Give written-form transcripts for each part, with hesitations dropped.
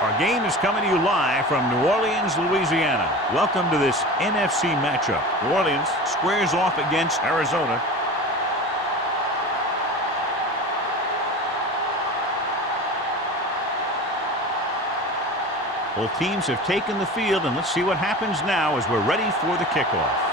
Our game is coming to you live from New Orleans, Louisiana. Welcome to this NFC matchup. New Orleans squares off against Arizona. Both teams have taken the field, and let's see what happens now as we're ready for the kickoff.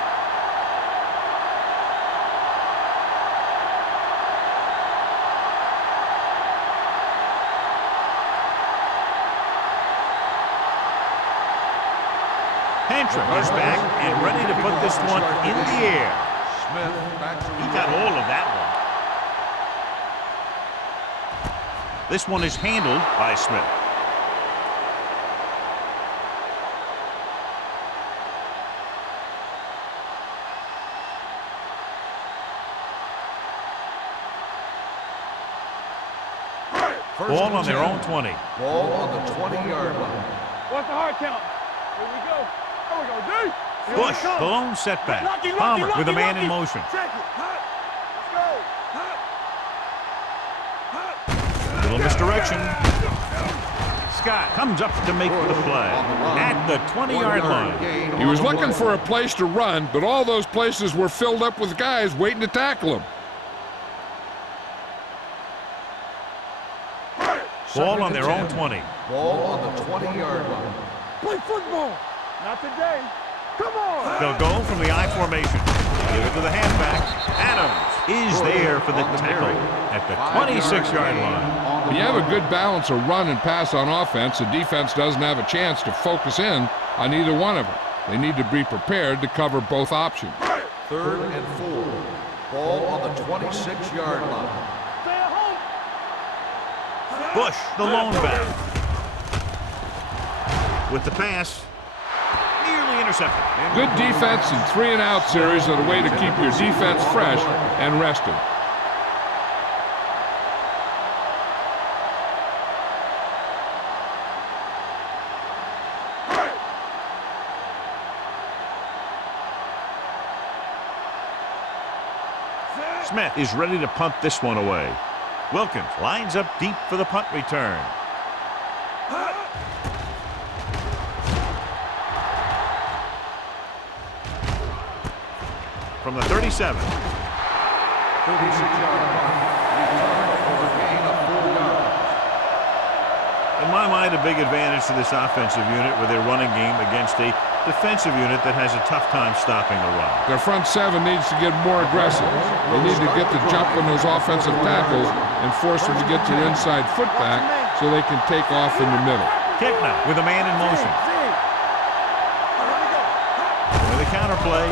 Hantra is back and ready to put this one in the air. He got hold of that one. This one is handled by Smith. Ball on their own 20. Ball on the 20-yard line. What's the hard count? Here we go. There we go, D. Bush, the lone setback. Palmer with a man in motion. Check it. Let's go. Little misdirection. Scott comes up to make the play at the 20-yard line. He was looking for a place to run, but all those places were filled up with guys waiting to tackle him. Ball on their own 20. Ball on the 20-yard line. Play football. Not today. Come on. They'll go from the I formation. Give it to the halfback. Adams is there for the tackle at the 26-yard line. When you have a good balance of run and pass on offense, the defense doesn't have a chance to focus in on either one of them. They need to be prepared to cover both options. 3rd and 4. Ball on the 26-yard line. Bush, the lone back. With the pass, nearly intercepted. Good defense and 3-and-out series are the way to keep your defense fresh and rested. Smith is ready to punt this one away. Wilkins lines up deep for the punt return. From the 37. 36-yard line. Return for a gain of 4 yards. In my mind, a big advantage to this offensive unit with their running game against a defensive unit that has a tough time stopping the run. Their front seven needs to get more aggressive. They need to get the jump on those offensive tackles and force them to get to the inside footback so they can take off in the middle. Kick now with a man in motion. With a counter play.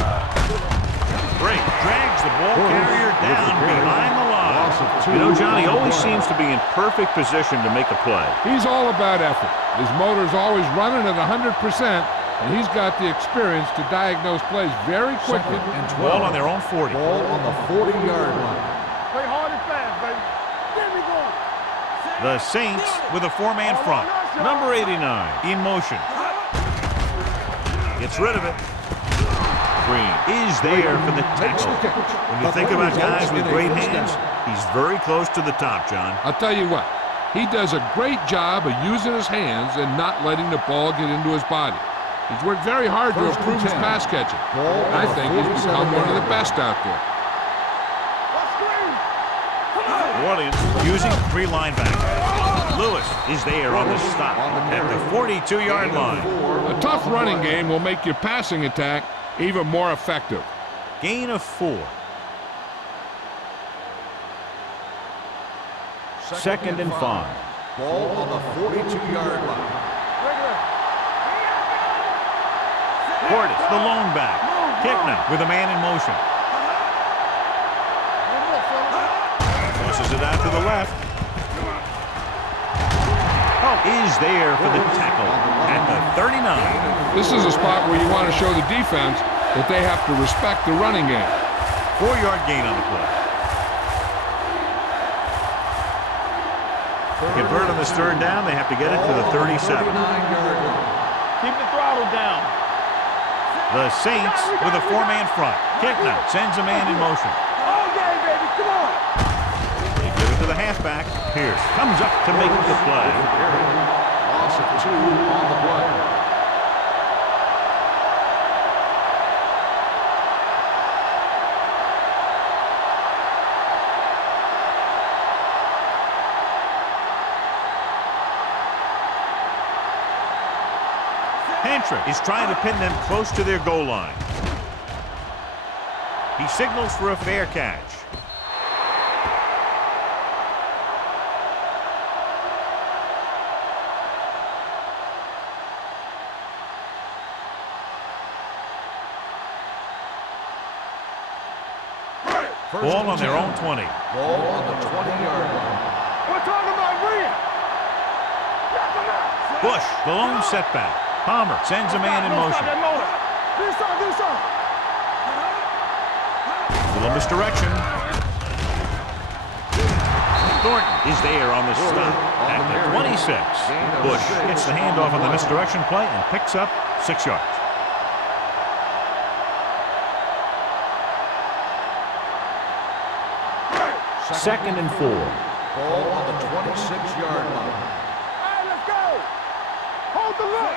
Great. Drags the ball carrier down behind the line. You know, John, he always seems to be in perfect position to make a play. He's all about effort. His motor's always running at 100%, and he's got the experience to diagnose plays very quickly. Ball on their own 40. Ball on the 40-yard line. Play hard and fast, baby. Get me going. The Saints with a 4-man front. Number 89 in motion. Gets rid of it. Green is there for the tackle. When you think about guys with great hands, he's very close to the top, John. I'll tell you what, he does a great job of using his hands and not letting the ball get into his body. He's worked very hard to improve his pass catching. I think he's become one of the best out there. New Orleans using 3 linebackers. Lewis is there on the stop at the 42-yard line. A tough running game will make your passing attack even more effective. Gain of 4. 2nd and 5. Ball on the 42-yard line. Portis, the lone back. Kick now with a man in motion. Tosses it out to the left. Is there for the tackle at the 39. This is a spot where you want to show the defense that they have to respect the running game. 4-yard gain on the play. To convert on this 3rd down, they have to get it to the 37. Keep the throttle down. The Saints with a 4-man front. Kick now sends a man in motion. All game, baby. Come on. They give it to the halfback. Pierce comes up to make the play. Loss of 2 on the play. Pantra is trying to pin them close to their goal line. He signals for a fair catch. Ball on their own 20. Ball on the 20-yard line. We're talking about bring it. Bush, the lone setback. Palmer sends a man in motion. Little misdirection. Thornton is there on the stop at the 26. Bush gets the handoff on the misdirection play and picks up 6 yards. Second and 4. Ball on the 26-yard line. All right, let's go. Hold the look.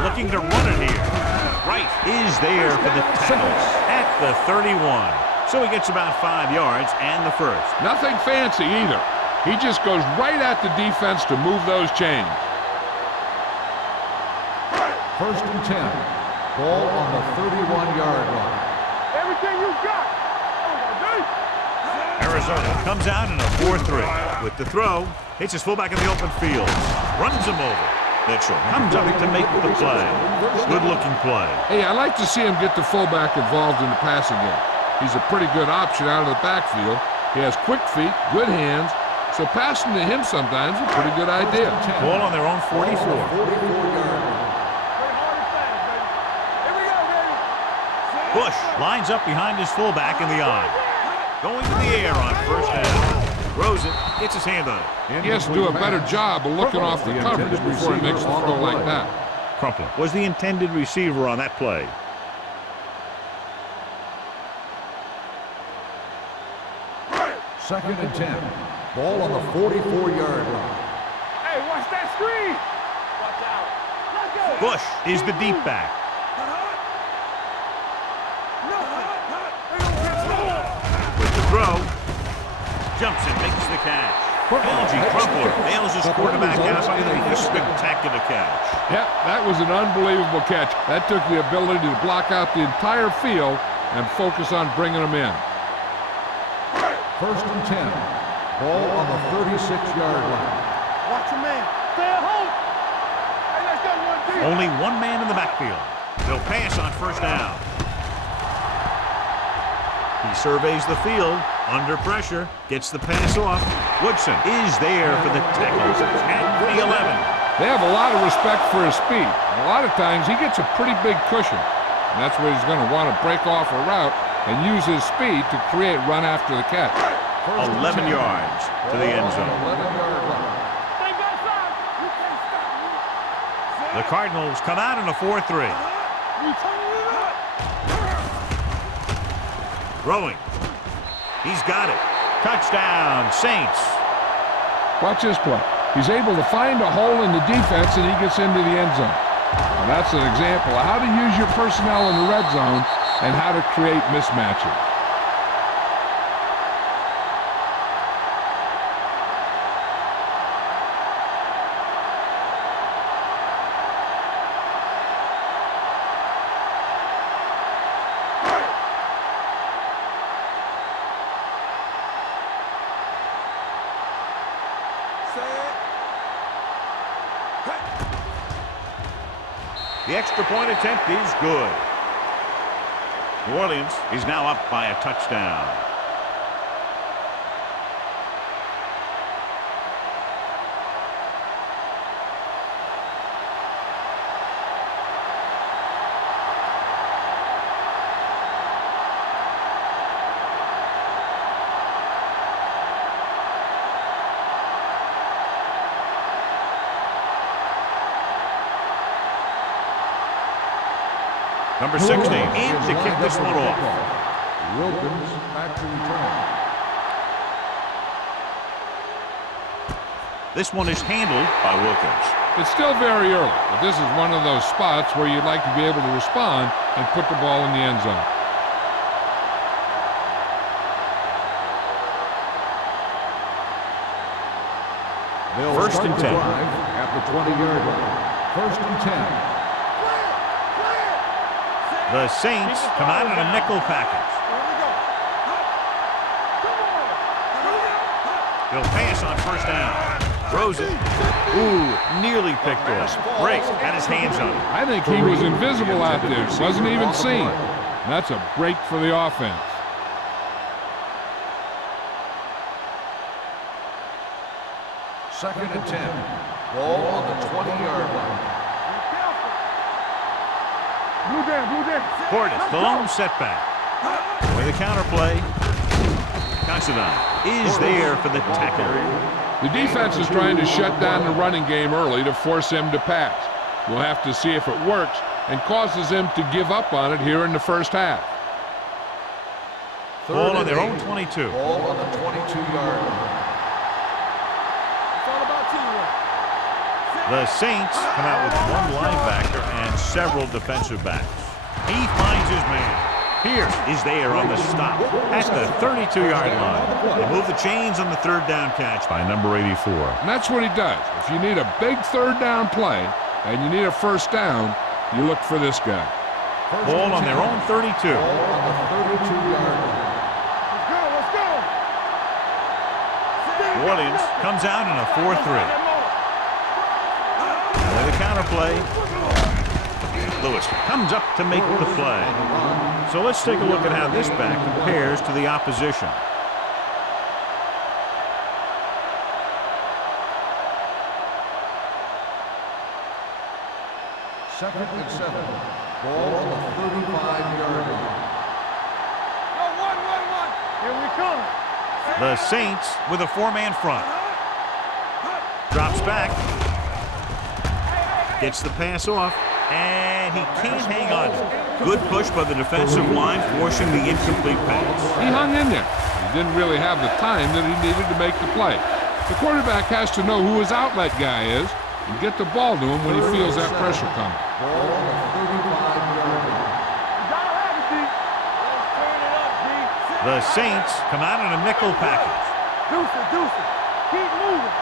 Looking to run it here. Wright is there for the tackle at the 31. So he gets about 5 yards and the first. Nothing fancy either. He just goes right at the defense to move those chains. First and 10. Ball on the 31-yard line. Everything you got. Arizona comes out in a 4-3. With the throw, hits his fullback in the open field. Runs him over. Mitchell comes up to make the play. Good-looking play. Hey, I like to see him get the fullback involved in the passing game. He's a pretty good option out of the backfield. He has quick feet, good hands, so passing to him sometimes is a pretty good idea. Ball on their own 44. Bush lines up behind his fullback in the eye. Going to the air on first down. Throws it, gets his hand on it. He has to do a better job of looking off the coverage before he makes a throw like that. Crumpler was the intended receiver on that play. Second and 10. Ball on the 44-yard line. Hey, watch that screen. Watch out. Let's go. Bush is the deep back. With the throw, jumps and makes the catch. Algie Crumpler nails his quarterback out with a spectacular catch. Yep, that was an unbelievable catch. That took the ability to block out the entire field and focus on bringing them in. First and 10. Ball on the 36-yard line. Watch your man. Stay at home. Hey, let's go one deep. Only one man in the backfield. They'll pass on first down. He surveys the field, under pressure, gets the pass off. Woodson is there for the tackle at the 11. They have a lot of respect for his speed. A lot of times he gets a pretty big cushion, and that's where he's going to want to break off a route and use his speed to create run after the catch. 11 yards to the end zone. 11-yard line. Stay back side. You can't stop me. The Cardinals come out in a 4-3. You turn it up. Throwing. He's got it. Touchdown, Saints. Watch this play. He's able to find a hole in the defense and he gets into the end zone. Now that's an example of how to use your personnel in the red zone and how to create mismatches. The extra point attempt is good. New Orleans is now up by a touchdown. Number 16 aims to kick this one off. Wilkins back to return. This one is handled by Wilkins. It's still very early, but this is one of those spots where you'd like to be able to respond and put the ball in the end zone. First and 10. At the 20-yard line. First and 10. The Saints come out in a nickel package. He'll pass on first down. Throws it. Ooh, nearly picked off. Briggs had his hands on it. I think he was invisible out there. Wasn't even seen. That's a break for the offense. Second and 10. Ball on the 20-yard line. Blue down. Portis, the lone setback. With a counter play. Considine is there for the tackle. The defense is trying to shut down the running game early to force him to pass. We'll have to see if it works and causes him to give up on it here in the first half. Ball on their own 22. Ball on the 22-yard line. The Saints come out with one linebacker and several defensive backs. He finds his man. Pierce is there on the stop at the 32-yard line. They move the chains on the third down catch by number 84. And that's what he does. If you need a big third down play and you need a first down, you look for this guy. Ball on their own 32. Ball on the 32-yard line. Let's go. Williams comes out in a 4-3. With a counter play. Lewis comes up to make the play. So let's take a look at how this back compares to the opposition. Second and 7. Ball on the 35-yard line. Here we come. The Saints with a four-man front. Drops back. Gets the pass off. And he can't hang on. Good push by the defensive line, forcing the incomplete pass. He hung in there. He didn't really have the time that he needed to make the play. The quarterback has to know who his outlet guy is and get the ball to him when he feels that pressure coming. Ball on the 35-yard line. The Saints come out in a nickel package. Deuce it. Keep moving.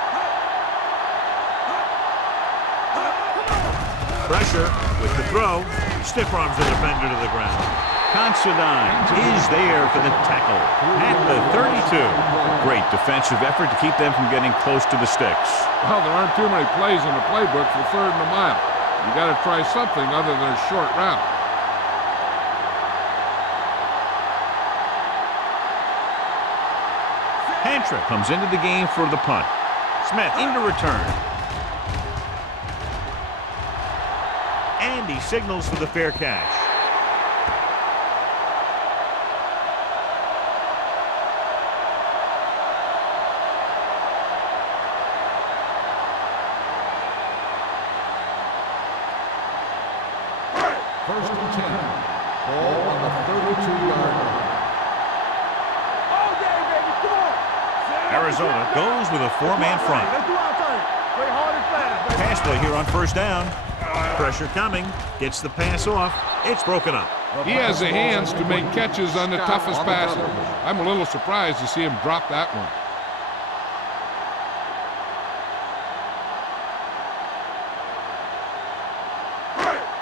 Pressure with the throw. Stiff arms the defender to the ground. Considine is there for the tackle at the 32. Great defensive effort to keep them from getting close to the sticks. Well, there aren't too many plays in the playbook for third and a mile. You got to try something other than a short route. Hantra comes into the game for the punt. Smith into return. And he signals for the fair catch. First and 10. Ball on the 32-yard line. Arizona goes with a four-man front. Let's do our thing. Play hard and fast, baby. Pass play here on first down. Pressure coming. Gets the pass off. It's broken up. He has the hands to make catches on the toughest passes. I'm a little surprised to see him drop that one.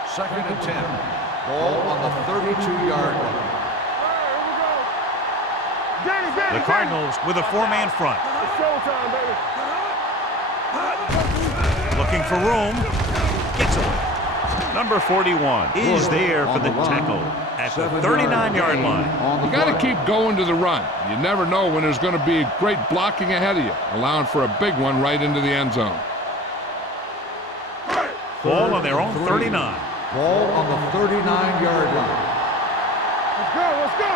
Second and 10. Ball on the 32-yard line. The Cardinals with a four-man front. It's showtime, baby. Looking for room. Gets away. Number 41 is there for the tackle at the 39-yard line. You got to keep going to the run. You never know when there's going to be great blocking ahead of you, allowing for a big one right into the end zone. Ball on their own 39. Ball on the 39-yard line. Let's go.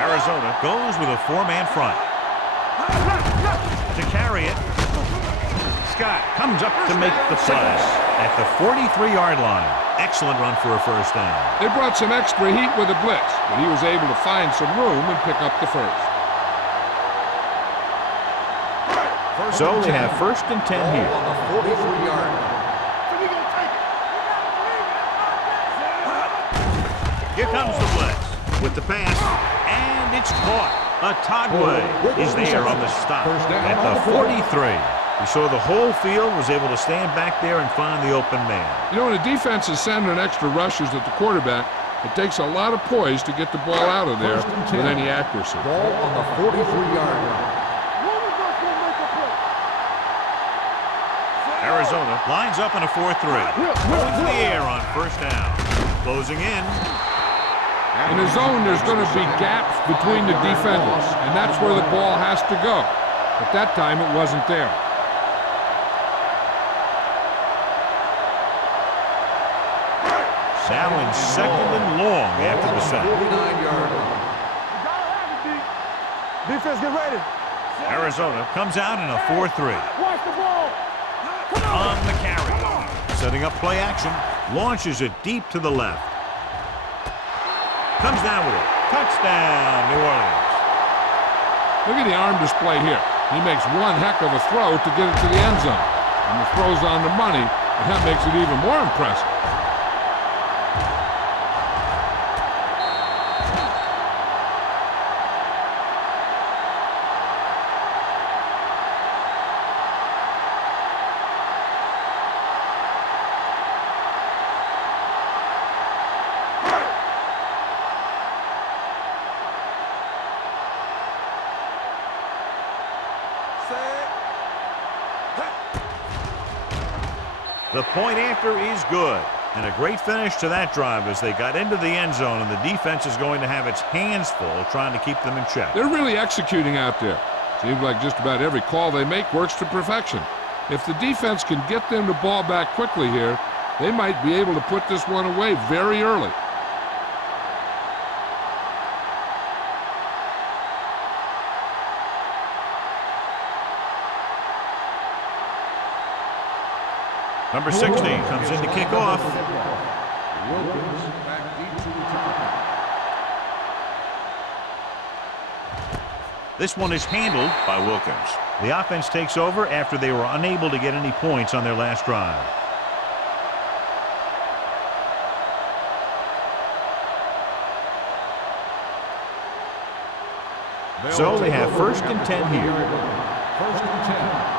Arizona goes with a four-man front. To carry it, Scott comes up to make the play at the 43-yard line. Excellent run for a first down. They brought some extra heat with a blitz, but he was able to find some room and pick up the first. So they have first and 10 here. On the 43-yard line. Here comes the blitz with the pass, and it's caught. Atagwe is there on the stop at the 43. We saw the whole field was able to stand back there and find the open man. You know, when a defense is sending extra rushers at the quarterback, it takes a lot of poise to get the ball out of there with any accuracy. Ball on the 43-yard line. Arizona lines up in a 4-3. Going to the air on first down. Closing in. In the zone, there's going to be gaps between the defenders, and that's where the ball has to go. But that time, it wasn't there. Allen second and long after the sack. 49-yard line. Defense, get ready. Arizona comes out in a 4-3. Watch the ball. On the carry. Setting up play action. Launches it deep to the left. Comes down with it. Touchdown, New Orleans. Look at the arm display here. He makes one heck of a throw to get it to the end zone. And the throw's on the money, and that makes it even more impressive. The point after is good. And a great finish to that drive as they got into the end zone, and the defense is going to have its hands full trying to keep them in check. They're really executing out there. Seems like just about every call they make works to perfection. If the defense can get them the ball back quickly here, they might be able to put this one away very early. Number 16 comes in to kick off. Wilkins back deep to return. This one is handled by Wilkins. The offense takes over after they were unable to get any points on their last drive. So they have first and 10 here. First and 10.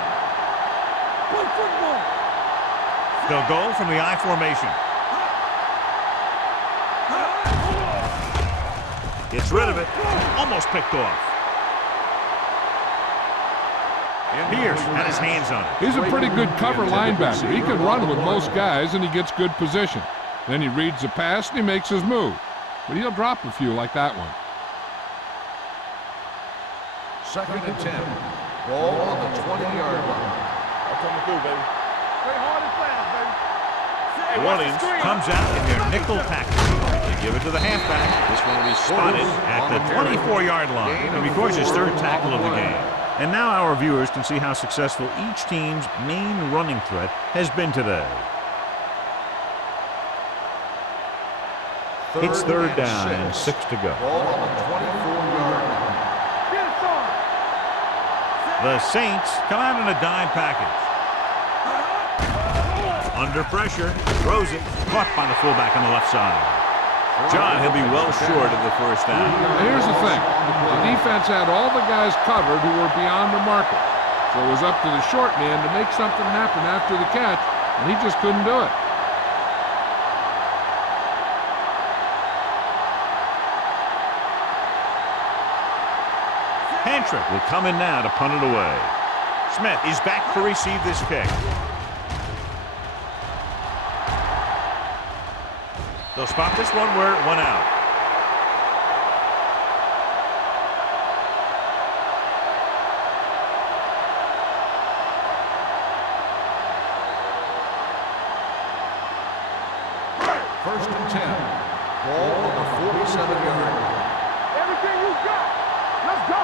They'll go from the I formation. Gets rid of it. Almost picked off. Pierce had his hands on it. He's a pretty good cover linebacker. He can run with most guys, and he gets good position. Then he reads the pass, and he makes his move. But he'll drop a few like that one. Second and 10. Ball on the 20-yard line. That's coming through, baby. Play hard and fast, baby. New Orleans comes out in their nickel package. They give it to the halfback. This one will be spotted at the 24-yard line. And records his third tackle of the game. And now our viewers can see how successful each team's main running threat has been today. It's third down and 6 to go. Ball on the 24-yard line. Get it, son. The Saints come out in a dime package. Under pressure, throws it, caught by the fullback on the left side. John, he'll be well short of the first down. Now, here's the thing. The defense had all the guys covered who were beyond the marker. So it was up to the short man to make something happen after the catch, and he just couldn't do it. Pantrick will come in now to punt it away. Smith is back to receive this kick. They'll spot this one where it went out. First and 10. Ball on the 47-yard line. Everything you got. Let's go.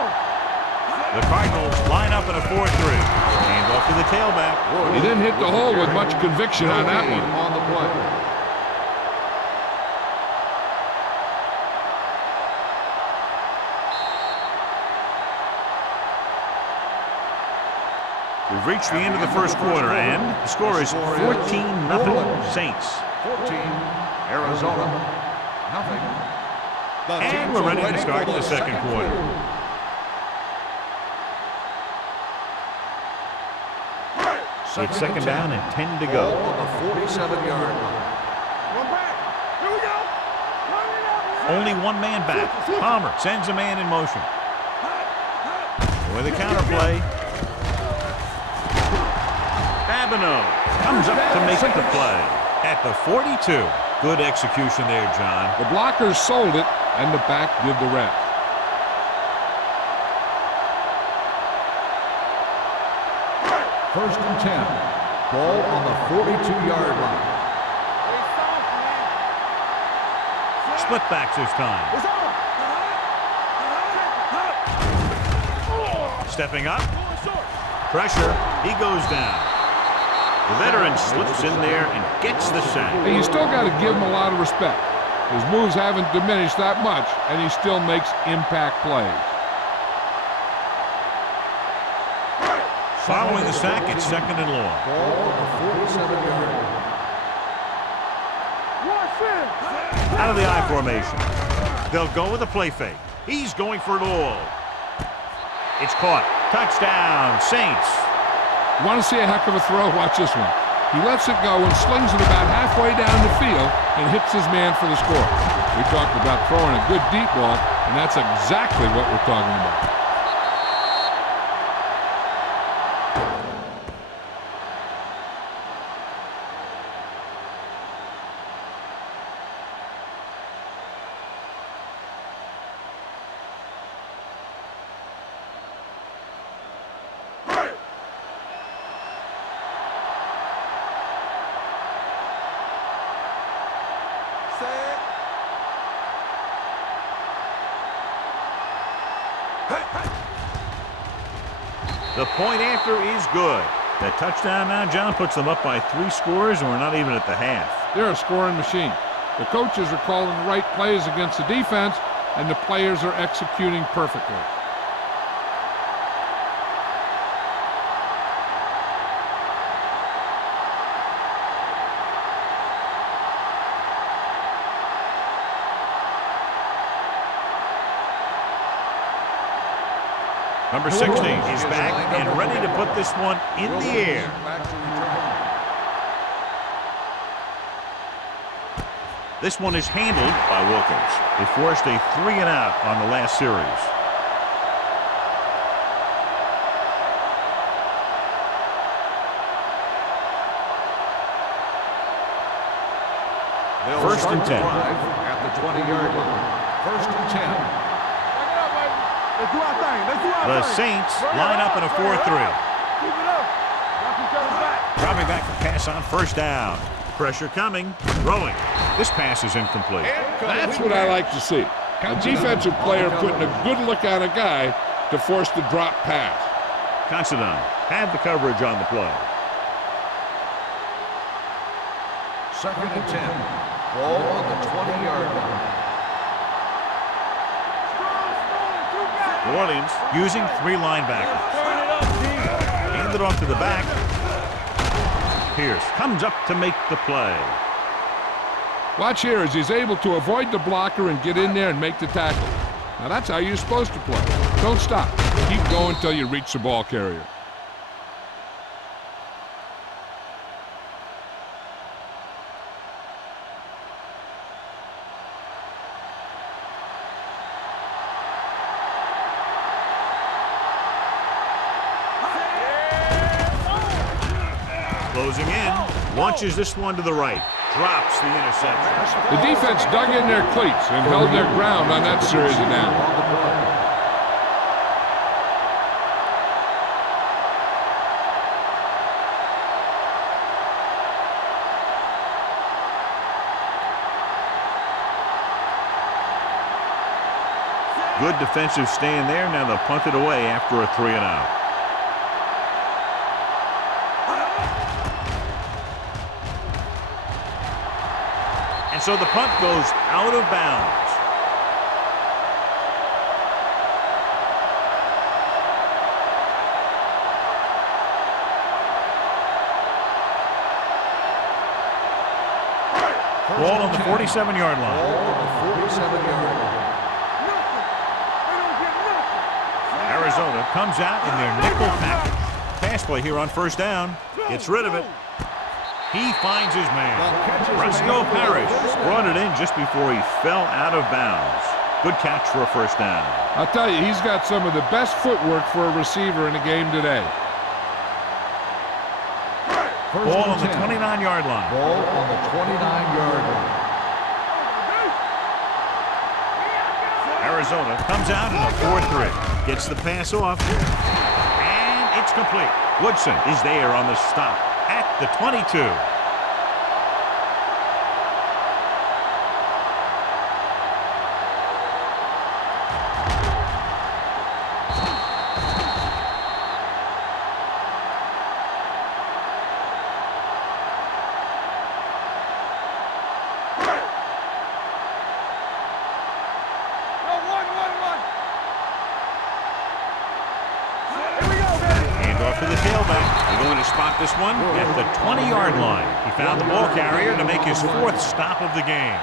The Cardinals line up in a 4-3. Hand off to the tailback. He didn't hit the hole with much conviction on that one. On the play. We've reached the end of the first quarter, and the score is 14-0 Saints. 14, Arizona, nothing. And we're ready to start the second quarter. It's second down and 10 to go. Ball on the 47-yard line. One back. Here we go. Run it up. Only one man back. Palmer sends a man in motion. With a counter play. Babineau comes up to make the play. At the 42. Good execution there, John. The blockers sold it, and the back did the rest. First and 10. Ball on the 42-yard line. Split backs this time. It's on. Stepping up. Pressure. He goes down. The veteran slips in there and gets the sack. And you still got to give him a lot of respect. His moves haven't diminished that much, and he still makes impact plays. Following the sack, it's second and long. Ball on the 47-yard line. Out of the I formation. They'll go with a play fake. He's going for it all. It's caught. Touchdown, Saints. You want to see a heck of a throw? Watch this one. He lets it go and slings it about halfway down the field and hits his man for the score. We talked about throwing a good deep ball, and that's exactly what we're talking about. The point after is good. That touchdown now, John, puts them up by 3 scores, and we're not even at the half. They're a scoring machine. The coaches are calling the right plays against the defense, and the players are executing perfectly. Number 60 is back and ready to put this one in the air. This one is handled by Wilkins. They forced a 3-and-out on the last series. First and 10. At the 20-yard line. First and 10. Let's do our thing. Let's do our thing. The Saints line up in a 4-3. Keep it up. Drop each other back. Dropping back to pass on first down. Pressure coming. Throwing. This pass is incomplete. That's what I like to see. A defensive player putting a good look on a guy to force the drop pass. Considine had the coverage on the play. Second and 10. Ball on the 20-yard line. New Orleans using 3 linebackers. Hand it off to the back. Pierce comes up to make the play. Watch here as he's able to avoid the blocker and get in there and make the tackle. Now that's how you're supposed to play. Don't stop. Keep going until you reach the ball carrier. Closing in. Launches this one to the right. Drops the interception. The defense dug in their cleats and held their ground on that series of downs. Good defensive stand there. Now they'll punt it away after a 3-and-out. And so the punt goes out of bounds. Ball on the 47-yard line. Ball on the 47-yard line. Arizona comes out in their nickel package. Pass play here on first down. Gets rid of it. He finds his man. Fresco Parrish brought it in just before he fell out of bounds. Good catch for a first down. I'll tell you, he's got some of the best footwork for a receiver in the game today. Ball on the 29-yard line. Ball on the 29-yard line. Arizona comes out in a 4-3. Gets the pass off. And it's complete. Woodson is there on the stop at the 22. To the tailback. They're going to spot this one at the 20-yard line. He found the ball carrier to make his 4th stop of the game.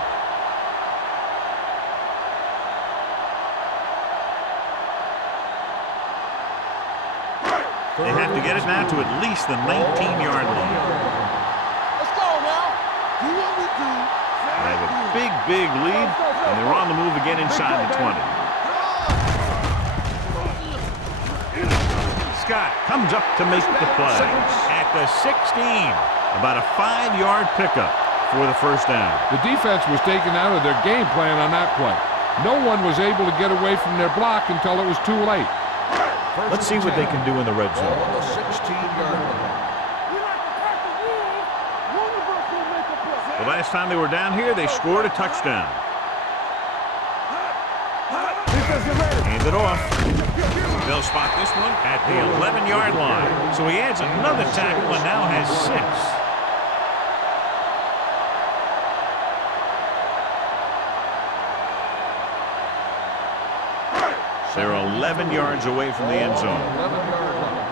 They have to get it now to at least the 19-yard line. Let's go now. Do what we do. They have a big lead, and they're on the move again inside the 20. Scott comes up to make the play at the 16. About a 5-yard pickup for the first down. The defense was taken out of their game plan on that play. No one was able to get away from their block until it was too late. Let's see what they can do in the red zone. Ball on the 16-yard line. The last time they were down here, they scored a touchdown. Hand it off. They'll spot this one at the 11-yard line. So he adds another tackle and now has 6. They're 11 yards away from the end zone. 11-yard line.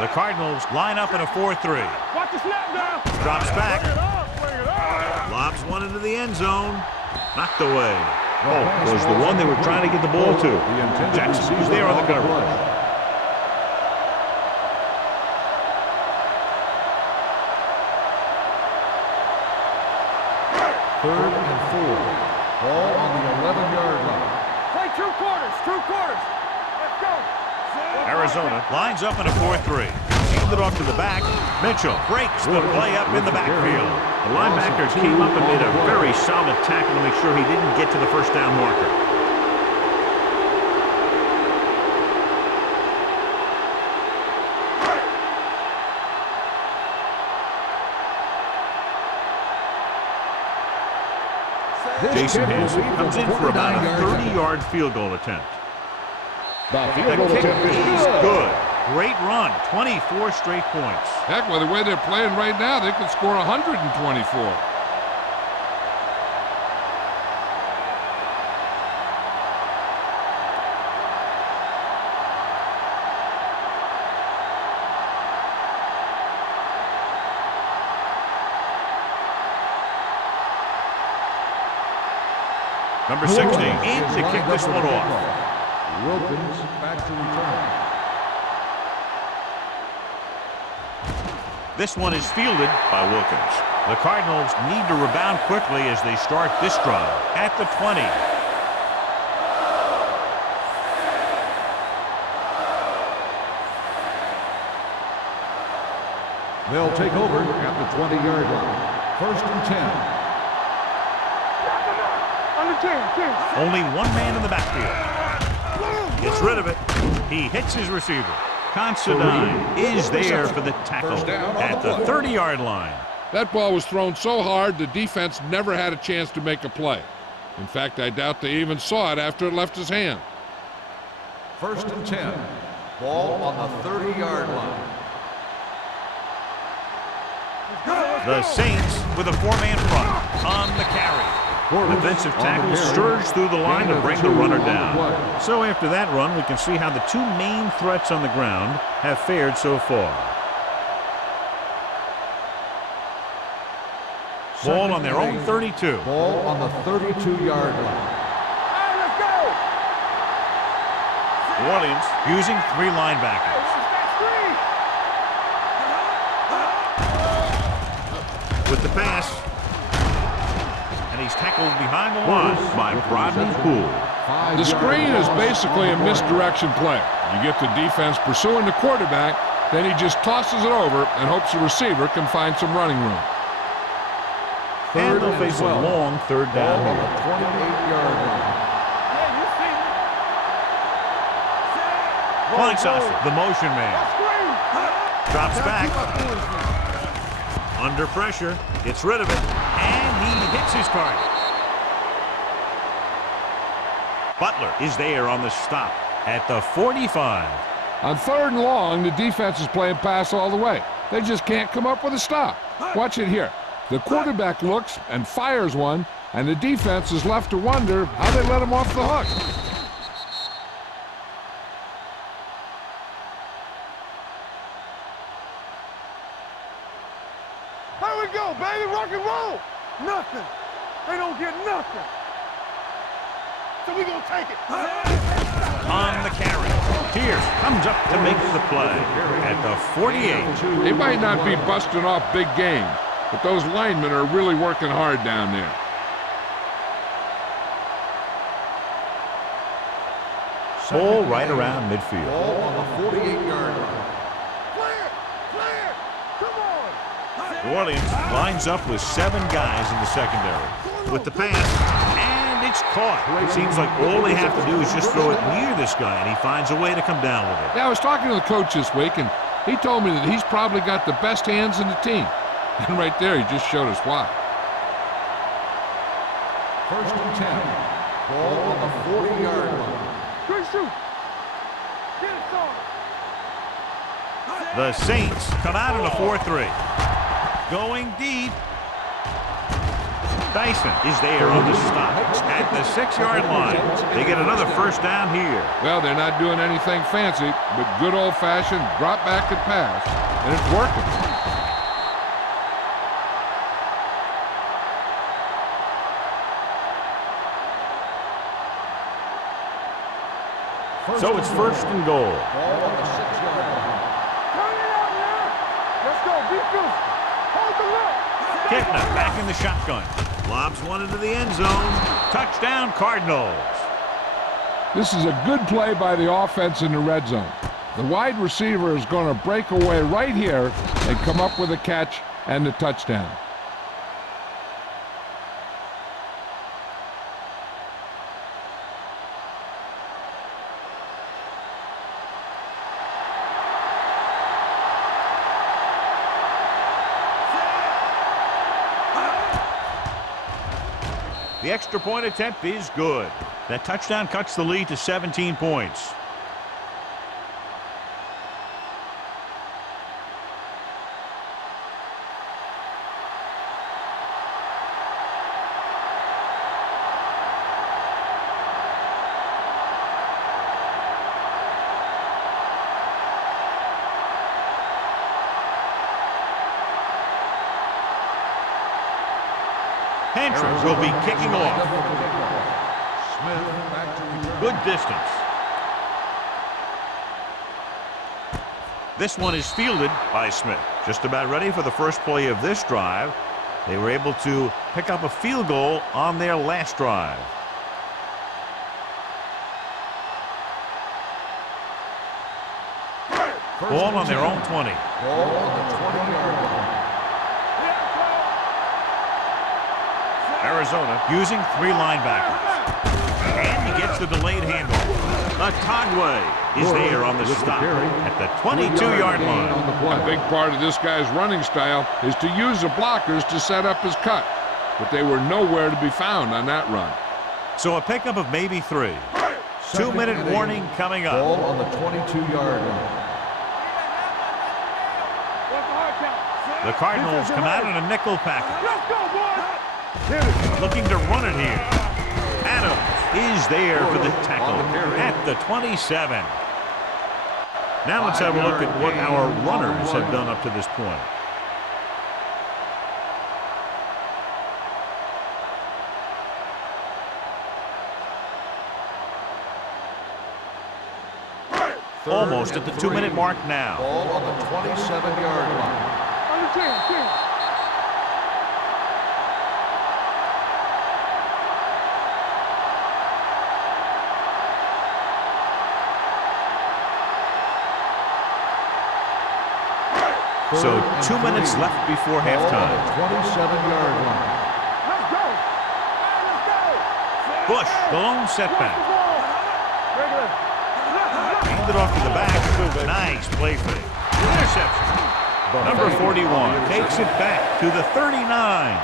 The Cardinals line up in a 4-3. Watch the snap now. Drops back. Bring it up. Lobs one into the end zone. Knocked away. Oh, was the one they were trying to get the ball to. Jackson was there on the coverage. Third and 4. Ball on the 11-yard line. Play 2 quarters. 2 quarters. Let's go. Arizona lines up in a 4-3. Handed off to the back. Mitchell breaks the play up in the backfield. The linebackers came up and made a very solid tackle to make sure he didn't get to the first down marker. Jason Hanson comes in for about a 30-yard field goal attempt. The The field goal kick attempt is is good. Great run. 24 straight points. Heck, with the way they're playing right now, they could score 124. Number 60 in to kick this one off. Wilkins back to return. This one is fielded by Wilkins. The Cardinals need to rebound quickly as they start this drive at the 20. They'll take over at the 20-yard line. First and 10. Under 10. Only one man in the backfield. Gets rid of it. He hits his receiver. Considine is there for the tackle at the 30-yard line. That ball was thrown so hard, the defense never had a chance to make a play. In fact, I doubt they even saw it after it left his hand. First and 10. Ball on the 30-yard line. The Saints with a 4-man front on the carry. Defensive tackle surged through the line to bring the runner down. So after that run, we can see how the two main threats on the ground have fared so far. Ball on their own 32. Ball on the 32-yard line. All right, let's go. New Orleans using 3 linebackers. Watch that screen. With the pass. And he's tackled behind the line by Rodney Poole. The screen is basically a misdirection play. You get the defense pursuing the quarterback, then he just tosses it over and hopes the receiver can find some running room. And they'll face a long 3rd down Ball on here. the 28-yard line. Yeah, you see me. Kleinsausser, the motion man. Screen. Drops back. Under pressure. Gets rid of it. And he hits his target. Butler is there on the stop at the 45. On 3rd and long, the defense is playing pass all the way. They just can't come up with a stop. Watch it here. The quarterback looks and fires one, and the defense is left to wonder how they let him off the hook. Here we go, baby. Rock and roll. Nothing. They don't get nothing. So we gonna take it. On the carry. Pierce comes up to make the play at the 48. They might not be busting off big games, but those linemen are really working hard down there. Ball right around midfield. Ball on the 48-yard line. Clear. Clear. Come on. New Orleans lines up with 7 guys in the secondary. With the pass, and it's caught. It seems like all they have to do is just throw it near this guy, and he finds a way to come down with it. Yeah, I was talking to the coach this week, and he told me that he's probably got the best hands in the team. And right there, he just showed us why. 1st and 10. Ball on the 40-yard line. Good shoot. Get it, son. The Saints come out in a 4-3. Going deep. Dyson is there on the stop at the 6-yard line. They get another 1st down here. Well, they're not doing anything fancy, but good old-fashioned drop back and pass, and it's working. So it's 1st and goal. Ball on the 6-yard line. Turn it out now. Let's go. Be good. Hold the look. Kitna back in the shotgun. Lobs one into the end zone. Touchdown, Cardinals. This is a good play by the offense in the red zone. The wide receiver is going to break away right here and come up with a catch and the touchdown. The extra point attempt is good. That touchdown cuts the lead to 17 points. Hantry will be kicking off. Smith back to return. Good distance. This one is fielded by Smith. Just about ready for the first play of this drive. They were able to pick up a field goal on their last drive. Ball on their own 20. Ball on the 20-yard line. Arizona using 3 linebackers. And he gets the delayed handoff. Atagwe is there on the stop at the 22-yard line. A big part of this guy's running style is to use the blockers to set up his cut, but they were nowhere to be found on that run. So a pickup of maybe 3. 2-minute warning coming up. Ball on the 22-yard line. What's the hard count? The Cardinals come out in a nickel package. Let's go, boys. Looking to run it here. Adams is there for the tackle at the 27. Now let's have a look at what our runners have done up to this point. Almost at the 2-minute mark now. Ball on the 27-yard line. On the 10. So 2 minutes left before halftime. 27-yard line. Let's go. Let's go. Bush, the lone setback. Regular. Handed off to the back. Nice play fake. Interception. Number 41 takes it back to the 39.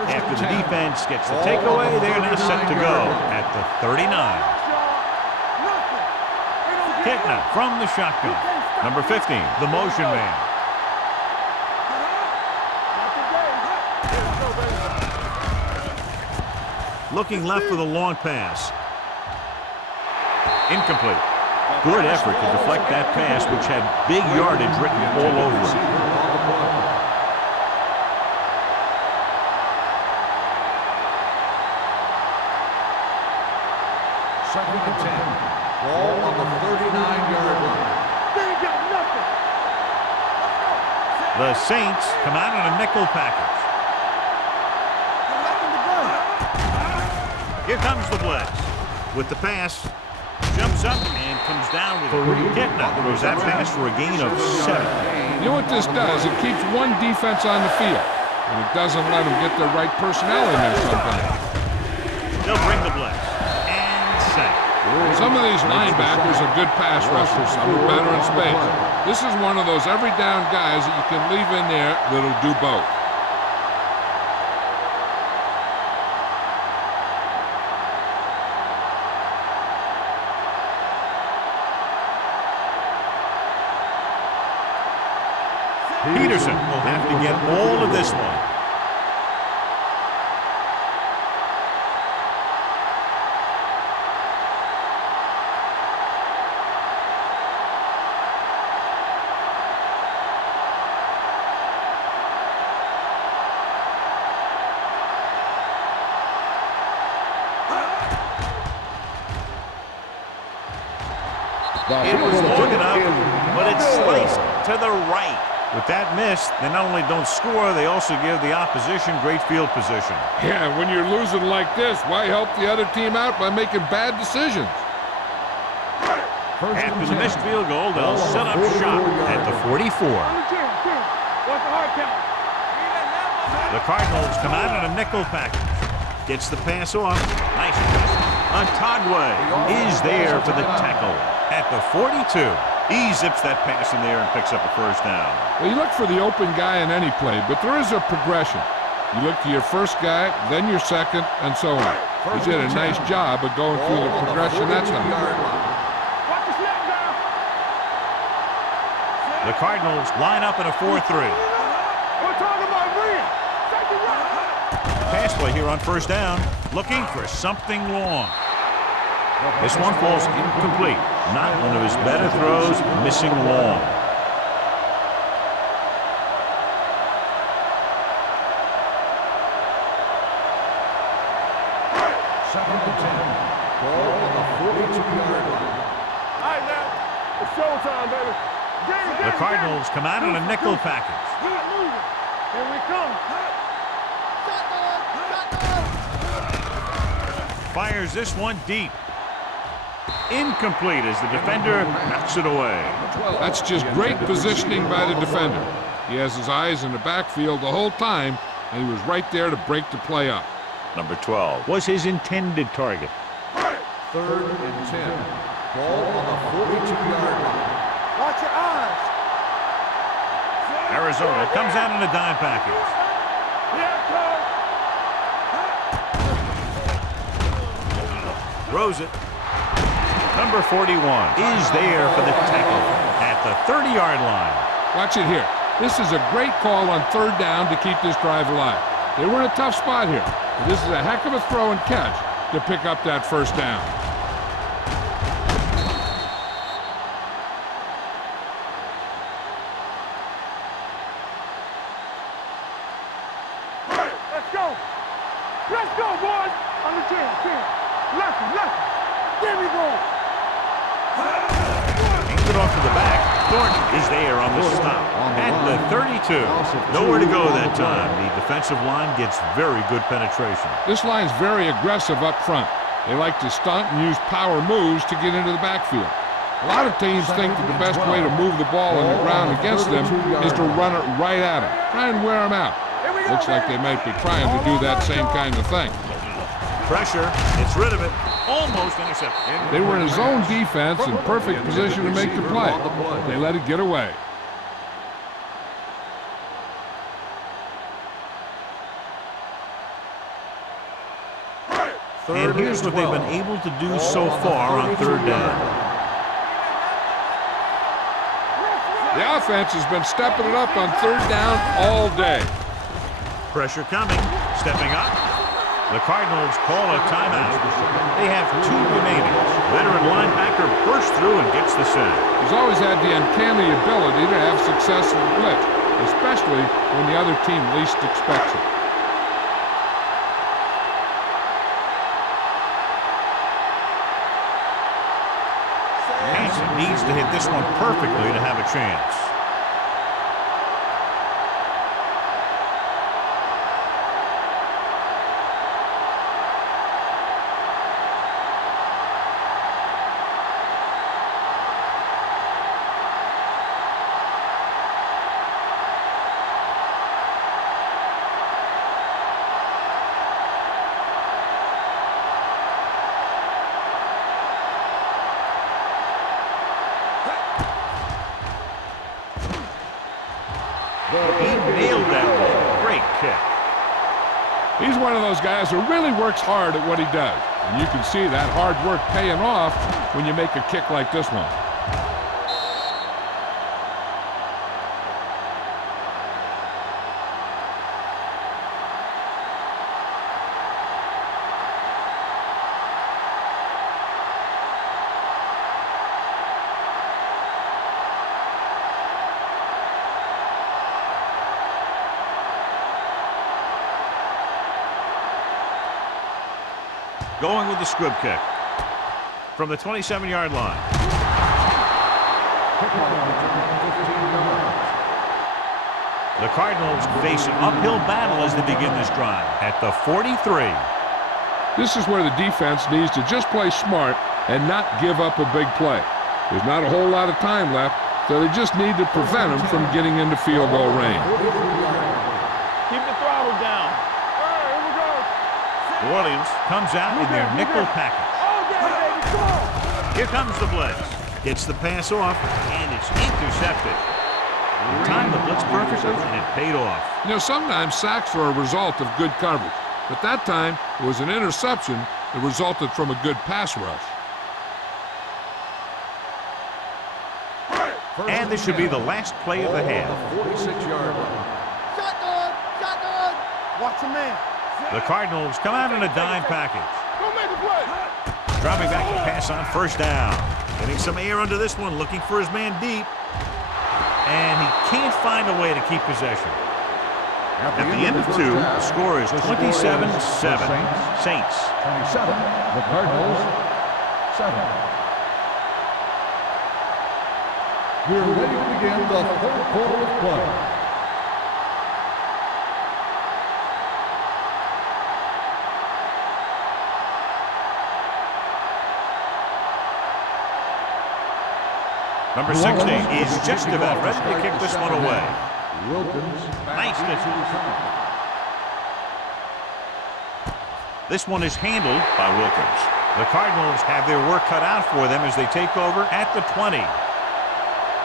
After the defense gets the takeaway, they're now set to go at the 39. Kitna from the shotgun. Number 15, the motion man. Looking left for the long pass. Incomplete. Good effort to deflect that pass, which had big yardage written all over it. Second and 10. Ball on the 39-yard line. They ain't got nothing. The Saints come out on a nickel package. Here comes the blitz. With the pass, jumps up and comes down with a Kitna. Throws that pass for a gain of 7. You know what this does? It keeps one defense on the field, and it doesn't let them get the right personnel in there sometimes. They'll bring the blitz. And set. Some of these linebackers are good pass rushers. Some are better in space. This is one of those every down guys that you can leave in there that'll do both. Peterson will have to get all of this one. It was long enough, but it's sliced to the right. With that miss, they not only don't score, they also give the opposition great field position. Yeah, when you're losing like this, why help the other team out by making bad decisions? After the missed field goal, they'll set up shop at the 44. On the 10. What's the hard count? The Cardinals come out on a nickel package. Gets the pass off. Nice pass. Otagwe is there for the tackle at the 42. He zips that pass in there and picks up a first down. Well, you look for the open guy in any play, but there is a progression. You look to your first guy, then your second, and so on. He did a nice job of going through the progression that time. Watch the snap down. The Cardinals line up in a 4-3. We're talking about Rhea. Take it right. Pass play here on first down. Looking for something long. This one falls incomplete. Not one of his better throws, missing long. Second and 10. Ball on the 42-yard line. All right, now. It's showtime, baby. The Cardinals come out on a nickel package. Keep moving. Here we come. Fires this one deep. Incomplete as the defender knocks it away. That's just great positioning by the defender. He has his eyes in the backfield the whole time, and he was right there to break the play up. Number 12 was his intended target. Third and 10. Ball on the 42-yard line. Watch your eyes. Arizona comes out in a dime package. Throws it. Number 41 is there for the tackle at the 30-yard line. Watch it here. This is a great call on third down to keep this drive alive. They were in a tough spot here. But this is a heck of a throw and catch to pick up that first down. Let's go, boys. On the 10. Lefty. There we go. Hands it off to the back. Thornton is there on the stop at the 32. Nowhere to go that time. The defensive line gets very good penetration. This line's very aggressive up front. They like to stunt and use power moves to get into the backfield. A lot of teams think that the best way to move the ball on the ground against them is to run it right at them. Try and wear them out. Looks like they might be trying to do that same kind of thing. Pressure, it's rid of it, almost intercepted. They were in a zone defense in perfect position to make the play. They let it get away. And here's what they've been able to do so far on third down. The offense has been stepping it up on third down all day. Pressure coming, stepping up. The Cardinals call a timeout. They have 2 remaining. Veteran linebacker bursts through and gets the sack. He's always had the uncanny ability to have success in the blitz, especially when the other team least expects it. Hanson needs to hit this one perfectly to have a chance. He nailed that ball. Great kick. He's one of those guys who really works hard at what he does. And you can see that hard work paying off when you make a kick like this one. Going with the squib kick from the 27-yard line. The Cardinals face an uphill battle as they begin this drive at the 43. This is where the defense needs to just play smart and not give up a big play. There's not a whole lot of time left, so they just need to prevent them from getting into field goal range. Keep the throttle down. All right, here we go. Williams comes out in their nickel package. Here comes the blitz. Gets the pass off, and it's intercepted. He timed the blitz perfectly, and it paid off. You know, sometimes sacks are a result of good coverage, but that time it was an interception that resulted from a good pass rush. And this should be the last play of the half. 46-yard line. Shotgun. Watch a man. The Cardinals come out in a dime package. Go make a play. Dropping back to pass on first down. Getting some air under this one, looking for his man deep. And he can't find a way to keep possession. At the end of 2, the score is 27-7. Saints. 27. The Cardinals, 7. We're ready to begin the third quarter of play. Number 16 is just about ready to kick this one away. Wilkins. Nice. This one is handled by Wilkins. The Cardinals have their work cut out for them as they take over at the 20.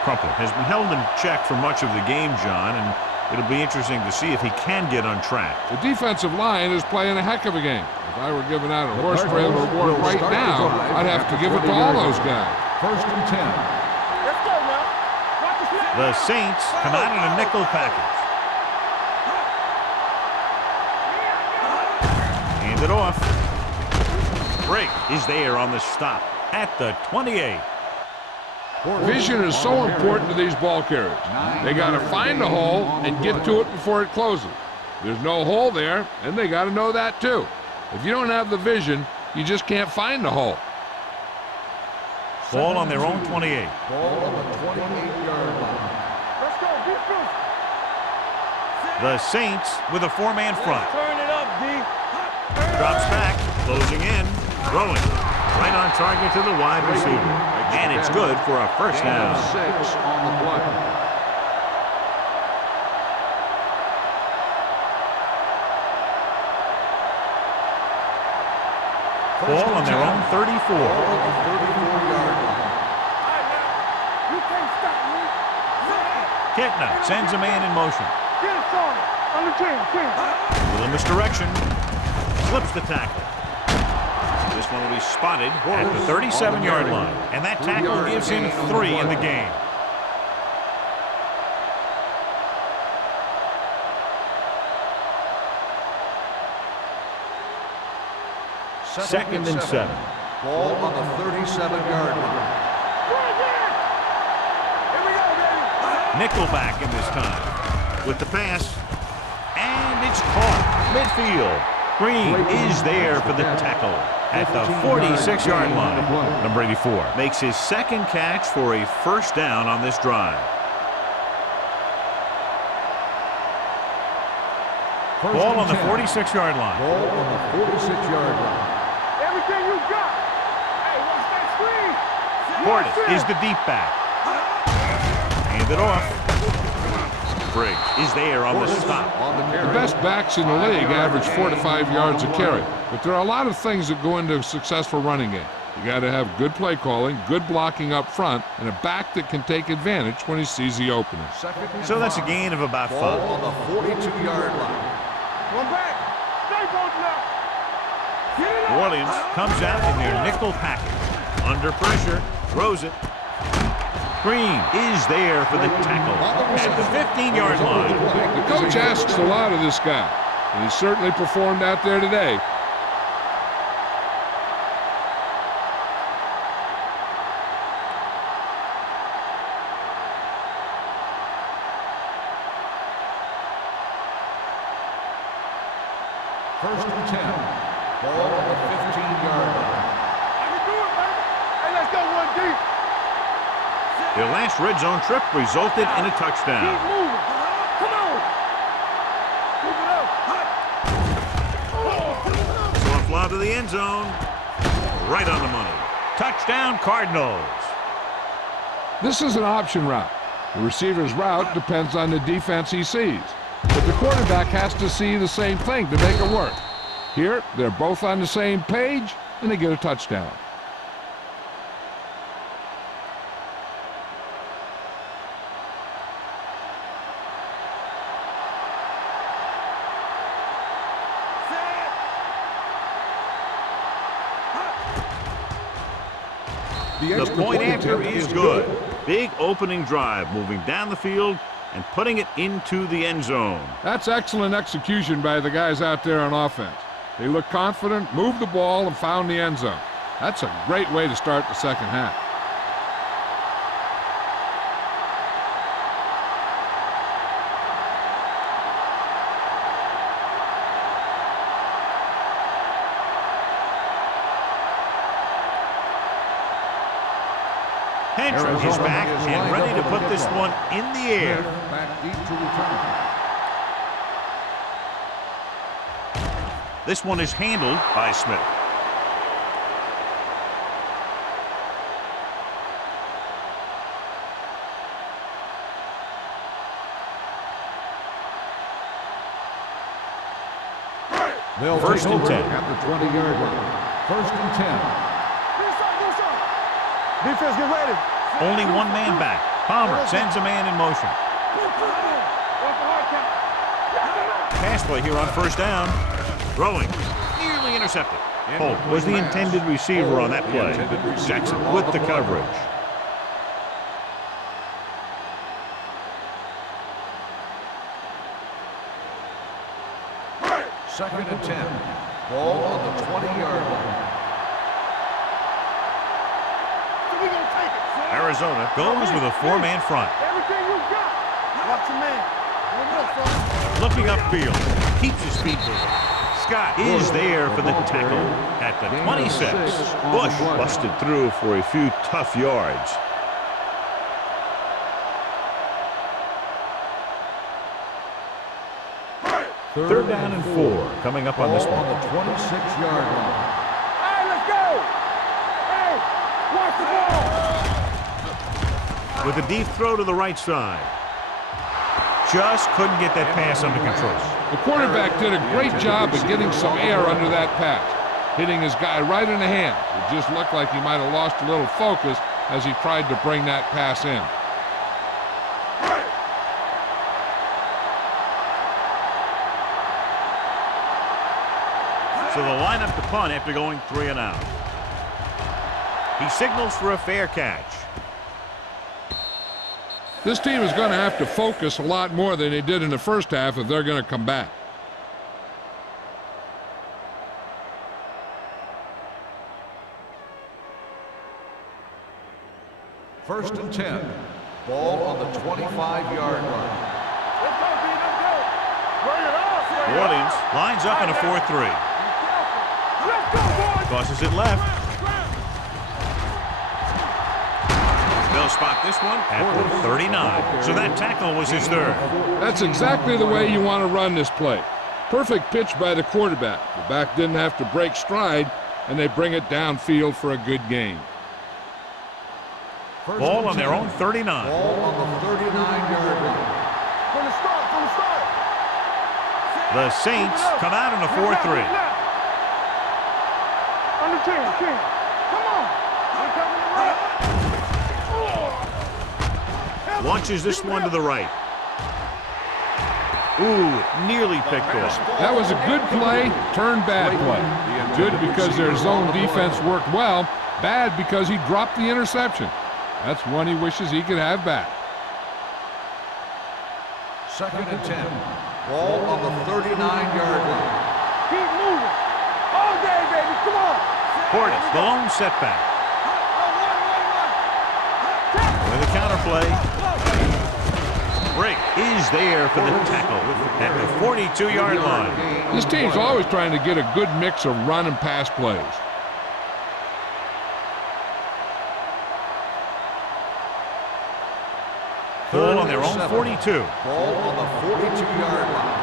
Crumple has been held in check for much of the game, John, and it'll be interesting to see if he can get on track. The defensive line is playing a heck of a game. If I were giving out a horse trailer award right now, I'd have to give it to all those guys. 1st and 10. The Saints come out in a nickel package. Hand it off. Break is there on the stop at the 28. Vision is so important to these ball carriers. They got to find the hole and get to it before it closes. There's no hole there, and they got to know that too. If you don't have the vision, you just can't find the hole. Ball on their own 28. Ball on the 28-yard line. Let's go, defense. The Saints with a four-man front. Turn it up, D. Drops back, closing in, throwing. Right on target to the wide receiver. And it's good for a first down. 6 on the play. Ball on their own 34. Ball on the 34-yard line. You can't stop me. Ketna sends a man in motion. Get us on it. On the 10. Little misdirection. Slips the tackle. This one will be spotted at the 37-yard line. And that tackle gives him 3 in the game. Second and 7. Ball on the 37-yard line. Here we go, baby. Nickelback in this time. With the pass. And it's caught. Midfield. Green is there for the tackle at the 46-yard line. Number 84 makes his second catch for a first down on this drive. Ball on the 46-yard line. Ball on the 46-yard line. Everything you got. Hey, watch that screen. Portis is the deep back. Hand it off. Briggs is there on the stop. The best backs in the league average 4 to 5 yards a carry. But there are a lot of things that go into a successful running game. You got to have good play calling, good blocking up front, and a back that can take advantage when he sees the opening. So that's a gain of about 5. Ball on the 42-yard line. One back. Stay both now. Get it New up. Orleans comes out in their nickel package. Under pressure, throws it. Green is there for the tackle at the 15-yard line. The coach asks a lot of this guy, and he certainly performed out there today. First and 10. Ball on the 15-yard line. I can do it, baby. Hey, let's go one deep. Their last red zone trip resulted in a Keep touchdown. moving. Come on. Keep it up. So a fly to the end zone. Right on the money. Touchdown, Cardinals. This is an option route. The receiver's route depends on the defense he sees. But the quarterback has to see the same thing to make it work. Here, they're both on the same page, and they get a touchdown. The point after is good. Big opening drive, moving down the field and putting it into the end zone. That's excellent execution by the guys out there on offense. They looked confident, moved the ball, and found the end zone. That's a great way to start the second half. Henry is back and ready to put this one in the air. Back deep to return. This one is handled by Smith. They'll First take and over 10. at the 20-yard line. First and 10. Defense, get ready. Only one man back. Palmer sends a man in motion. Pass play here on first down. Throwing. Nearly intercepted. Holt was the intended receiver on that play. Jackson with the coverage. Second and 10. Ball on the 20-yard line. We gonna take it. Arizona goes with a four-man front. Everything you got. Watch your man. looking upfield. Keeps his feet moving. Scott is there for the tackle at the 26. Bush busted through for a few tough yards. Third down and 4 coming up on this one. On the 26-yard line. Hey, let's go! Hey, watch the ball! With a deep throw to the right side. Just couldn't get that pass under control. The quarterback did a great job of getting some air under that pass, hitting his guy right in the hand. It just looked like he might have lost a little focus as he tried to bring that pass in. So they'll line up the punt after going 3 and out. He signals for a fair catch. This team is going to have to focus a lot more than they did in the first half if they're going to come back. First and 10. Ball on the 25-yard line. Let's go, B, let's go! Bring it up! New Orleans lines up in a 4-3. Let's go, boys! Tosses it left. They'll spot this one at the 39. So that tackle was his third. That's exactly the way you want to run this play. Perfect pitch by the quarterback. The back didn't have to break stride, and they bring it downfield for a good gain. Ball on their own 39. Ball on the 39-yard line. From the start, from the start! The Saints come out in a 4-3. Under 10, come on! We're coming to right. Launches this one to the right. Ooh, nearly picked off. That was a good play, turned bad play. Good because their zone defense worked well, bad because he dropped the interception. That's one he wishes he could have back. Second and 10. Ball on the 39-yard line. Keep moving! All day, baby, come on! Portis, the lone setback. With a counterplay. Break is there for the tackle at the 42-yard line. This team's always trying to get a good mix of run and pass plays. Ball on their own 42. Ball on the 42-yard line.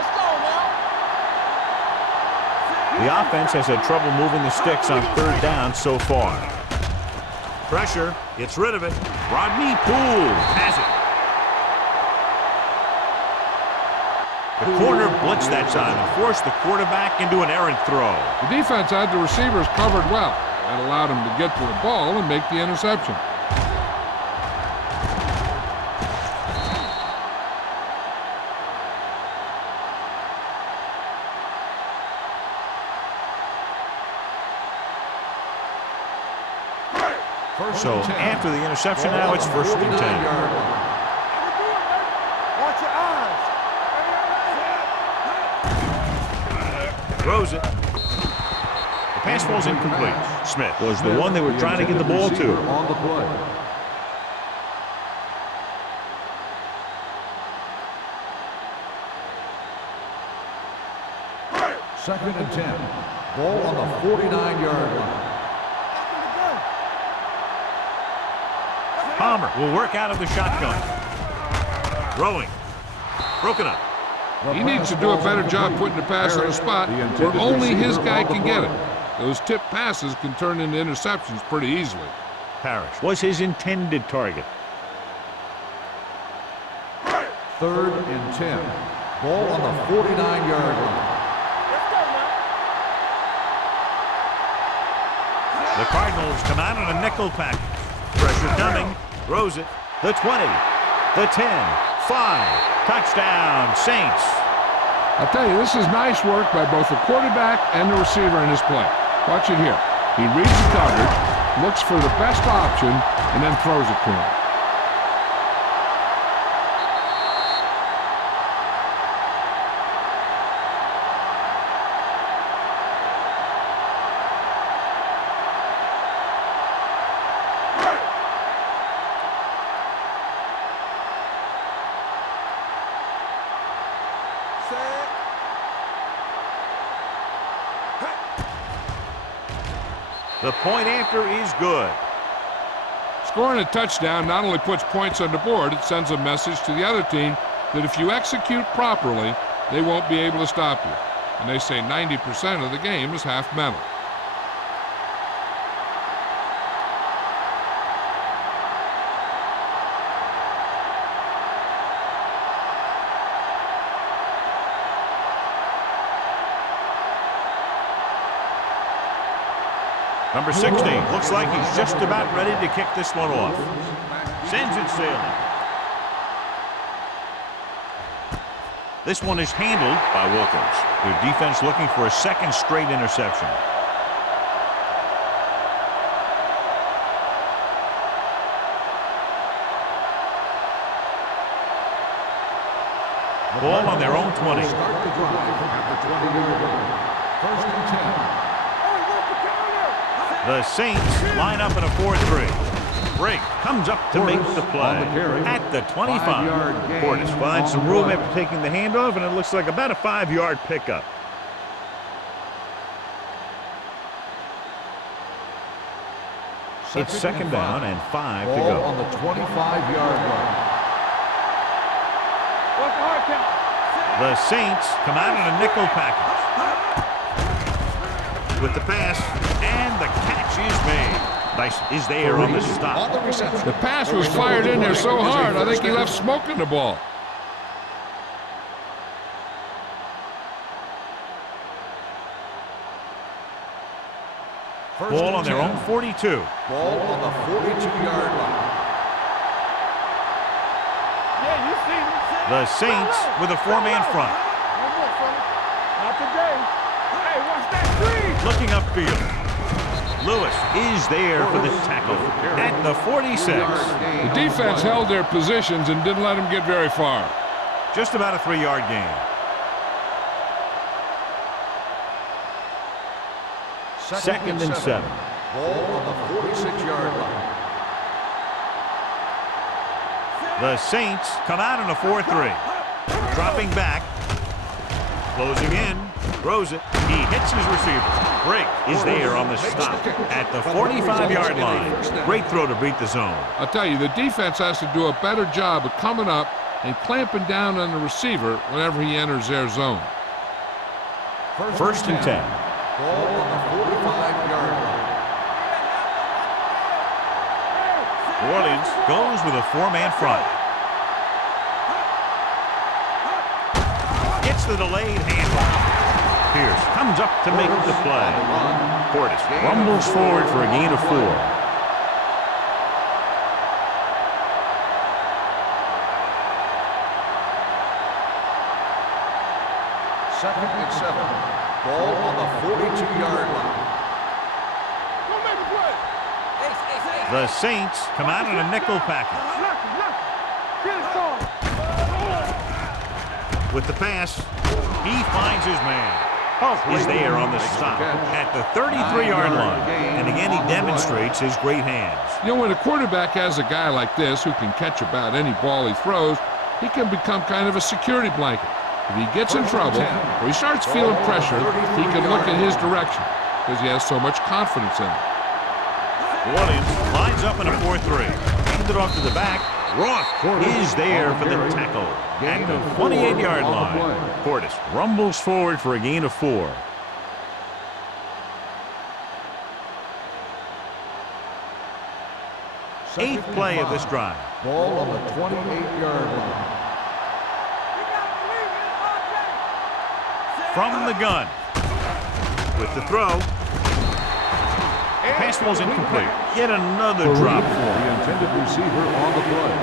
Let's go now! The offense has had trouble moving the sticks on third down so far. Pressure, gets rid of it. Rodney Poole has it. The corner blitzed that time and forced the quarterback into an errant throw. The defense had the receivers covered well. That allowed him to get to the ball and make the interception. So after the interception, now it's first and 10. Watch your eyes! Throws it. The pass ball's incomplete. Smith was the one they were trying to get the ball to. On the play. Second and 10. Ball on the 49-yard line. Palmer will work out of the shotgun. Throwing. Broken up. He needs to do a better job putting the pass on a spot where only his guy can get it. Those tip passes can turn into interceptions pretty easily. Parrish was his intended target. Third and 10. Ball on the 49-yard line. The Cardinals come out on a nickel package. Pressure coming. Throws it. The 20. The 10. 5. Touchdown, Saints. I'll tell you, this is nice work by both the quarterback and the receiver in this play. Watch it here. He reads the coverage, looks for the best option, and then throws it to him. The point after is good. Scoring a touchdown not only puts points on the board, it sends a message to the other team that if you execute properly, they won't be able to stop you. And they say 90% of the game is half mental. Number 16 looks like he's just about ready to kick this one off. Sends it sailing. This one is handled by Wilkins. Their defense looking for a second straight interception. Ball on their own 20. Start the drive at the 20-yard line. First and 10. The Saints line up in a 4-3. Brake comes up to make the play at the 25. Portis finds some room after taking the handoff, and it looks like about a 5-yard pickup. It's second down and 5 to go. On the 25-yard line. What's the hard count? The Saints come out in a nickel package. With the pass, and the catch is made. Nice is there on the stop. The pass was fired in there so hard, I think he left smoke in the ball. Ball on their own 42. Ball on the 42-yard line. Yeah, you see me. The Saints with a 4-man front. No more, fella. Not today. Hey, watch that screen. Looking upfield. Lewis is there for the tackle at the 46. The defense held their positions and didn't let them get very far. Just about a 3-yard gain. Second and 7. Ball on the 46-yard line. The Saints come out in a 4-3. Dropping back. Closing in. Throws it. He hits his receiver. Brake is there on the stop at the 45-yard line. Great throw to beat the zone. I'll tell you, the defense has to do a better job of coming up and clamping down on the receiver whenever he enters their zone. First and 10. Ball on the 45-yard line. New Orleans goes with a 4-man front. Gets the delayed handoff. Pierce comes up to make the play. Portis rumbles forward for a gain of 4. Second and 7. Ball on the 42-yard line. Go make a play. The Saints come out in a nickel package. Get it started. With the pass, he finds his man. Hope is there on the stop at the 33-yard line. And again, he demonstrates his great hands. You know, when a quarterback has a guy like this who can catch about any ball he throws, he can become kind of a security blanket. If he gets in trouble or he starts feeling pressure, he can look in his direction because he has so much confidence in him. Williams lines up in a 4-3. Hands it off to the back. Roth is there for the tackle at the 28-yard line. Portis rumbles forward for a gain of 4. Eighth play of this drive. Ball on the 28-yard line. From the gun. With the throw. Pass ball's incomplete. Yet another drop for him. The intended receiver on the play.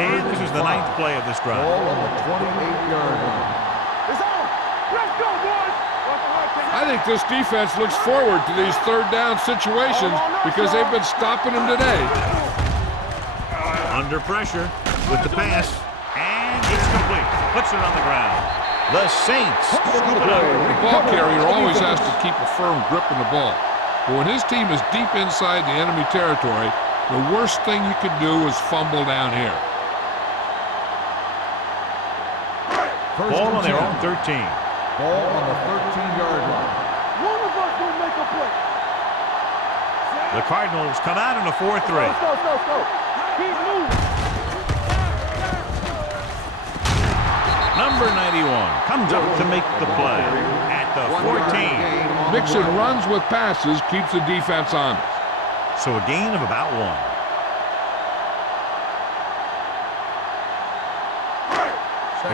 And this is the 9th play of this drive. Ball on the 28-yard line. It's on. Let's go, boys. What's the hard count? I think this defense looks forward to these third down situations because they've been stopping them today. Under pressure with the pass. And it's complete. Puts it on the ground. The Saints scoop it up. The ball carrier always has to keep a firm grip on the ball. But when his team is deep inside the enemy territory, the worst thing you can do is fumble down here. Ball on their own 13. Ball on the 13-yard line. One of us will make a play. The Cardinals come out in a 4-3. Go. Keep moving. Number 91 comes up to make the play at the 14. Mixing runs with passes keeps the defense honest. So a gain of about 1.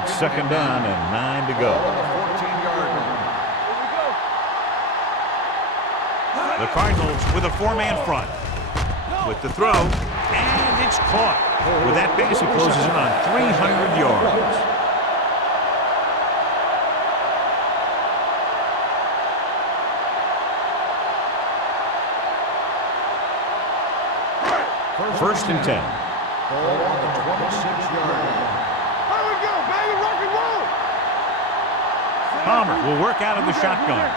It's second down and 9 to go. On the 14-yard line. The Cardinals with a 4-man front. With the throw, and it's caught. With that pass, he closes in on 300 yards. First and 10. Ball on the 26-yard line. Here we go, baby. Rock and roll. Palmer will work out of the shotgun.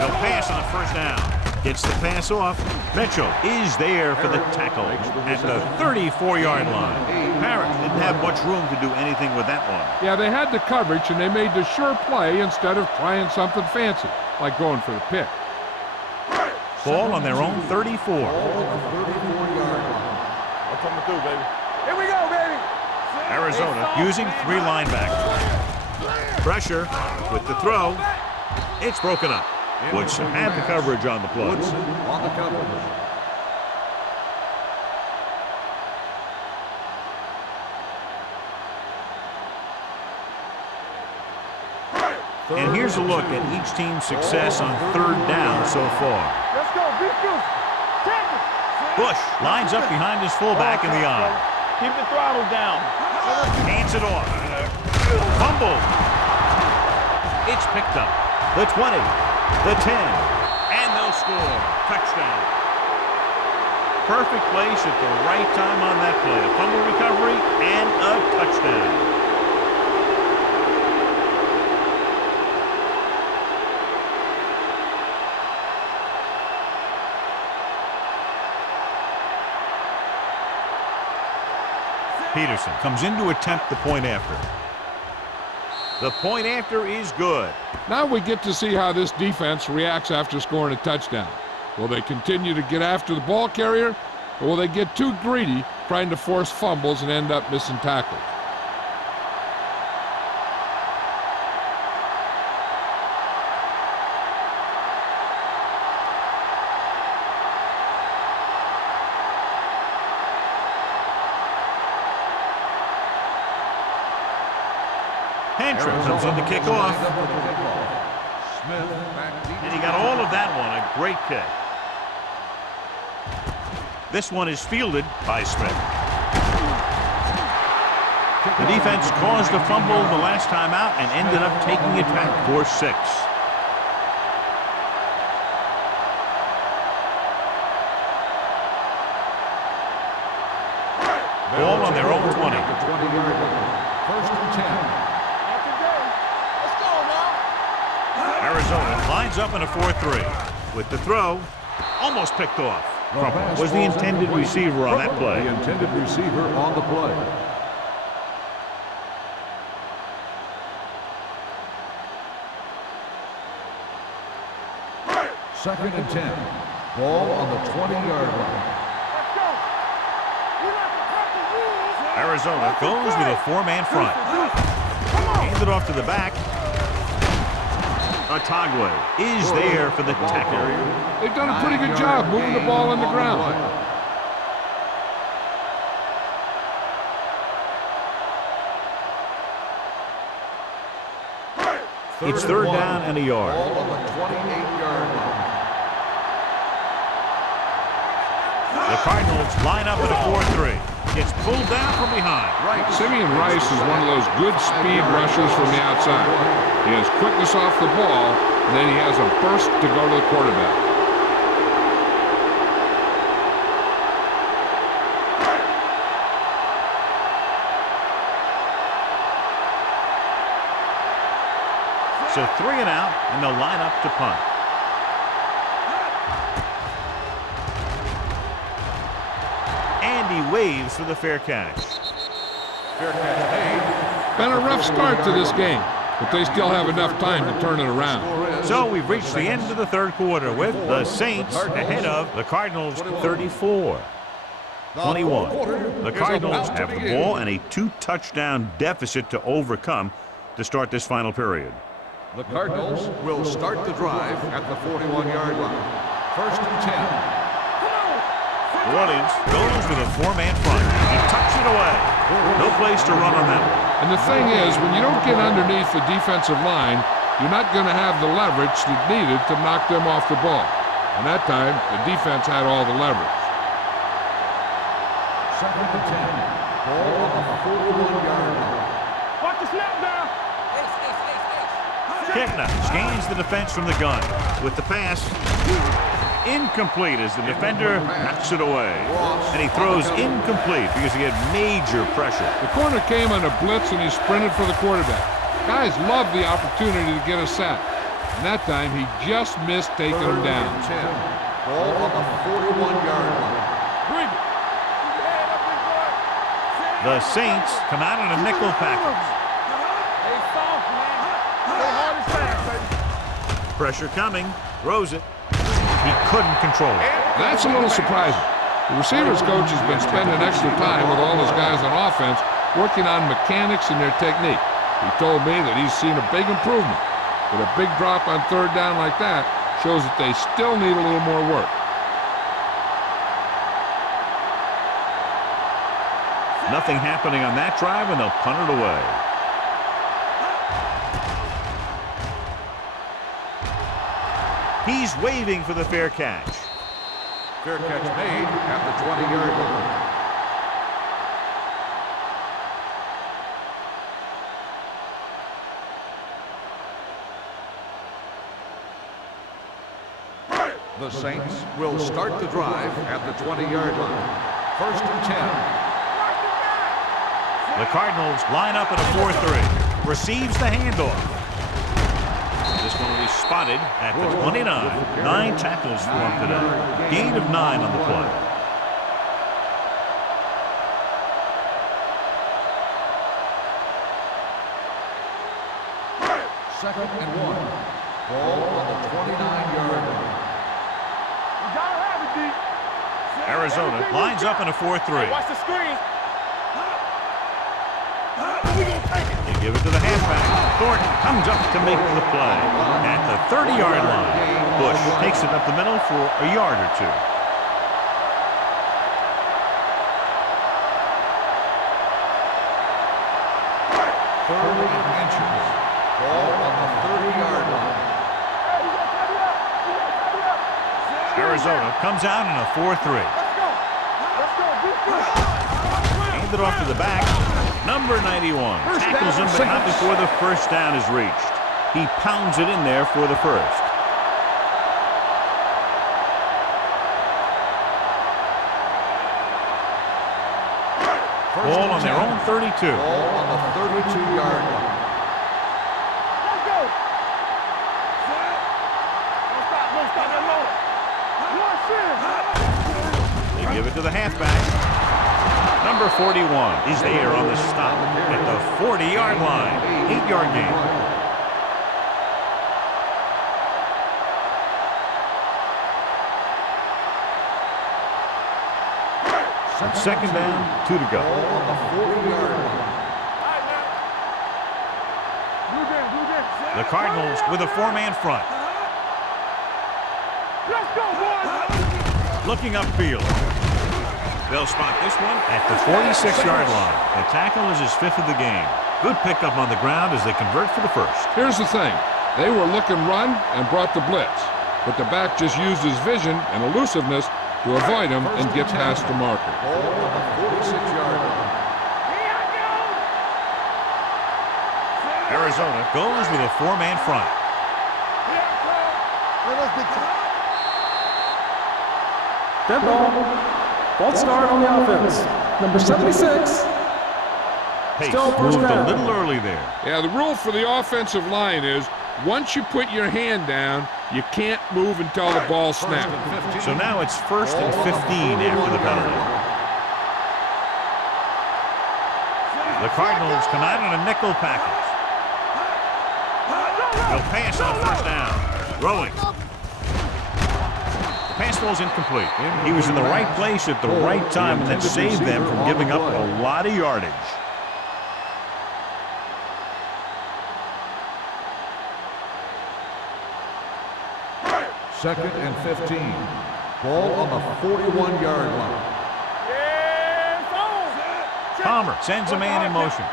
He'll pass on first down. Gets the pass off. Mitchell is there for the tackle at the 34-yard line. Parrott didn't have much room to do anything with that one. Yeah, they had the coverage, and they made the sure play instead of trying something fancy, like going for the pick. Ball on their own 34. Ball on the 34-yard line. I'm coming through, baby. Here we go, baby. Arizona using 3 linebackers. Pressure with the throw. It's broken up. Woodson had the coverage on the play. Woodson on the coverage. And here's a look at each team's success on third down so far. Let's go. Beat you. Tackle. Bush lines up behind his fullback in the eye. Keep the throttle down. Hands it off. Fumble. It's picked up. The 20, the 10, and they'll score. Touchdown. Perfect place at the right time on that play. A fumble recovery and a touchdown. Peterson comes in to attempt the point after. The point after is good. Now we get to see how this defense reacts after scoring a touchdown. Will they continue to get after the ball carrier, or will they get too greedy trying to force fumbles and end up missing tackles? Hantry comes in to kick off. And he got all of that one. A great kick. This one is fielded by Smith. The defense caused a fumble the last time out and ended up taking it back for 6. Ball on their own 20. First and 10. Arizona lines up in a 4-3. With the throw, almost picked off. Crumpler was the intended receiver on that play. The intended receiver on the play. Second and 10. Ball on the 20-yard line. Arizona goes with a 4-man front. Hand it off to the back. Otagwe is there for the tackle. They've done a pretty good job moving the ball on the ground. It's third down and a yard. Ball on the 28-yard line. The Cardinals line up in a 4-3. Gets pulled down from behind. Simeon Rice is one of those good speed rushers from the outside. He has quickness off the ball, and then he has a burst to go to the quarterback. So 3 and out, and they'll line up to punt. And he waves for the fair catch. Fair catch made. Been a rough start to this game, but they still have enough time to turn it around. So we've reached the end of the third quarter with the Saints ahead of the Cardinals 34-21. The Cardinals have the ball and a 2-touchdown deficit to overcome to start this final period. The Cardinals will start the drive at the 41-yard line. First and 10. Williams goes with a 4-man front. He tucks it away. No place to run on that one. And the thing is, when you don't get underneath the defensive line, you're not going to have the leverage that's needed to knock them off the ball. And that time, the defense had all the leverage. Second and 10. Ball on the 41-yard line. Watch the snap down. Kitna scans the defense from the gun. With the pass, incomplete as the defender knocks it away. And he throws incomplete because he had major pressure. The corner came on a blitz and he sprinted for the quarterback. Guys love the opportunity to get a sack. And that time he just missed taking him down. 10. Ball on the 41-yard line. The Saints come out in a nickel package. Hey, soft, man. Stay hard and fast, baby. Pressure coming. Throws it. He couldn't control it. That's a little surprising. The receivers coach has been spending extra time with all his guys on offense working on mechanics and their technique. He told me that he's seen a big improvement. But a big drop on third down like that shows that they still need a little more work. Nothing happening on that drive, and they'll punt it away. He's waving for the fair catch. Fair catch made at the 20-yard line. The Saints will start the drive at the 20-yard line. First and 10. The Cardinals line up at a 4-3. Receives the handoff. This one will be spotted at the 29. 9 tackles for him today. Gain of 9 on the play. Second and 1. Ball on the 29-yard line. You gotta have it, D. Arizona lines up in a 4-3. Watch the screen. We gonna take it. They give it to the halfback. Thornton comes up to make the play. At the 30-yard line, Bush takes it up the middle for a yard or two. Third and inches. Ball on the 30-yard line. Arizona comes out in a 4-3. Let's go. Let's go. Hand it off to the back. Number 91 tackles him, but not before the first down is reached. He pounds it in there for the first. Ball on their own 32. Ball on the 32-yard line. Let's go. Don't stop. Don't stop that motor. They give it to the halfback. Number 41 is there on the stop at the 40-yard line. 8-yard gain. Second down, 2 to go. Ball on the 40-yard line. All right, man. Do this. The Cardinals with a 4-man front. Let's go, boys. Looking upfield. They'll spot this one at the 46-yard line. The tackle is his 5th of the game. Good pickup on the ground as they convert for the first. Here's the thing. They were looking run and brought the blitz. But the back just used his vision and elusiveness to avoid him and get past the marker. Ball on the 46-yard line. Here I go. Arizona goes with a 4-man front. Here I come. Let's get to Dead ball. False start on the offense. Number 76. Pace Still first moved a down. little early there. Yeah, the rule for the offensive line is once you put your hand down, you can't move until the ball First snaps. and 15. So now it's 1st and 15 after the penalty. The Cardinals come out in a nickel package. They'll pass on first down. Throwing. The pass ball's incomplete. He was in the right place at the right time, and that saved them from giving up a lot of yardage. Second and 15. Ball on the 41-yard line. Palmer sends a man in motion.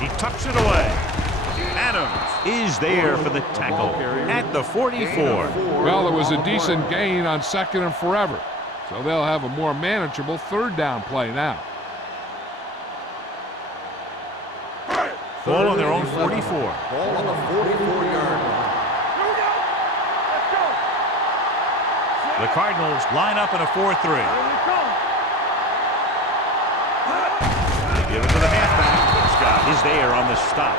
He tucks it away. Adams is there for the tackle at the 44. Well, it was a decent gain on second and forever, so they'll have a more manageable third down play now. Ball on their own 44. Ball on the 44-yard line. The Cardinals line up in a 4-3. They give it to the halfback. Scott is there on the stop.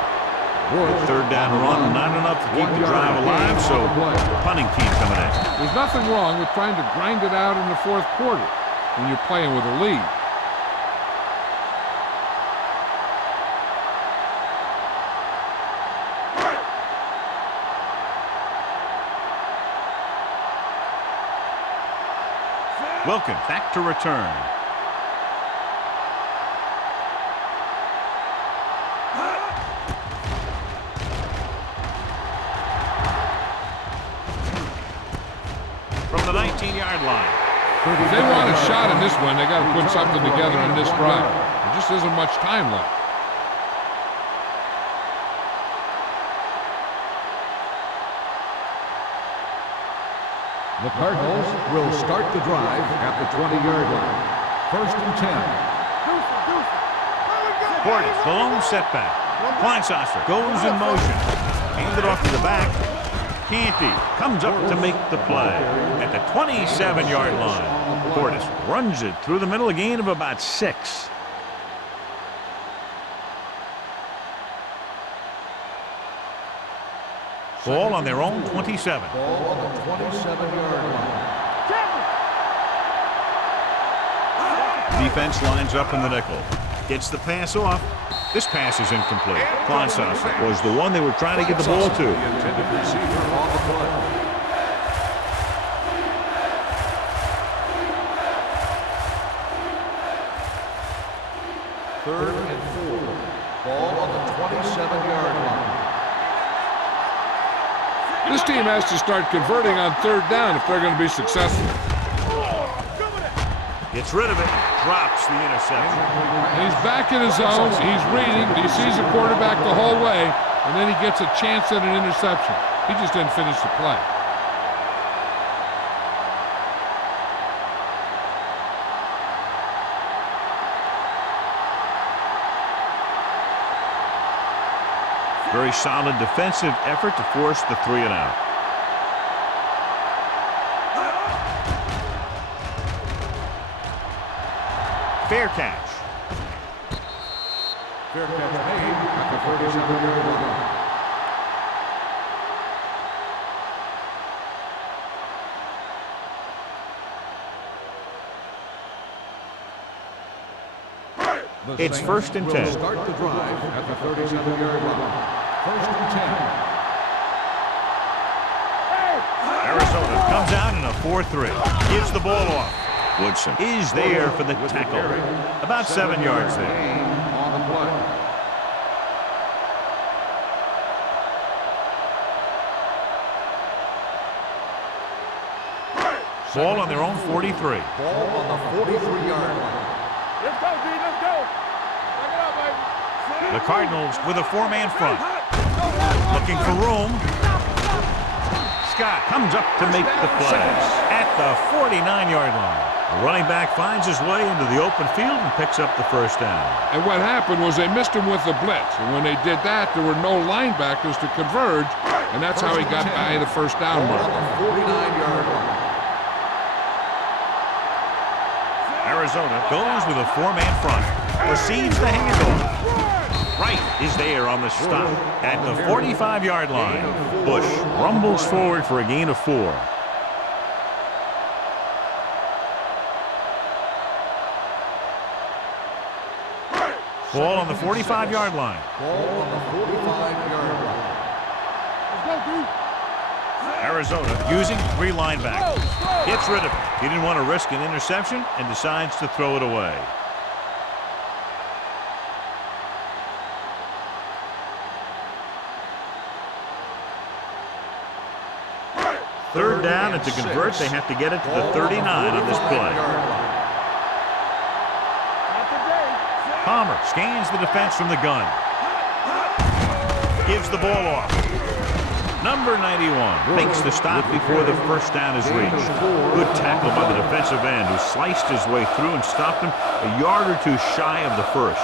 The third down run, not enough to keep the drive alive, so the punting team coming in. There's nothing wrong with trying to grind it out in the fourth quarter when you're playing with a lead. Wilkins back to return. From the 19-yard line. If they want a shot in this one, they got to put something together on this drive. There just isn't much time left. The Cardinals will start the drive at the 20-yard line. First and 10. Portis, the lone setback. Kleinsasser goes in motion. Hands it off to the back. Canty comes up to make the play at the 27-yard line. Portis runs it through the middle, a gain of about 6. Ball on their own 27. Ball on the 27-yard line. Defense lines up in the nickel. Gets the pass off. This pass is incomplete. Kleinsasser was the one they were trying to get the ball to. The intended receiver on the play. Third and 4. Ball on the 27-yard line. This team has to start converting on third down if they're going to be successful. Gets rid of it. Drops the interception. He's back in his zone. He's reading. He sees the quarterback the whole way, and then he gets a chance at an interception. He just didn't finish the play. Very solid defensive effort to force the 3 and out. Fair catch. Fair catch made at the 37-yard line. It's first and 10. Will start the drive at the 37-yard line. First and 10. Arizona comes out in a 4-3. Gives the ball off. Woodson is there for the tackle. About 7 yards there. Gain on the play. Ball on their own 43. Ball on the 43-yard line. Let's go, D. Let's go. Back it up, baby. The Cardinals with a 4-man front. Looking for room. Scott comes up to make the play at the 49-yard line. The running back finds his way into the open field and picks up the first down. And what happened was they missed him with the blitz. And when they did that, there were no linebackers to converge, and that's how he got by the first down Ball mark. on the 49-yard line. Arizona goes with a 4-man front. Receives the handoff. Wright is there on the stop at the 45-yard line. Bush rumbles forward for a gain of 4. Ball on the 45-yard line. Ball on the 45-yard line. Let's go, dude. Arizona using 3 linebackers. Gets rid of it. He didn't want to risk an interception and decides to throw it away. Third down, and to convert, they have to get it to the 39 on this play. Palmer scans the defense from the gun. Gives the ball off. Number 91 makes the stop before the first down is reached. Good tackle by the defensive end who sliced his way through and stopped him a yard or two shy of the first.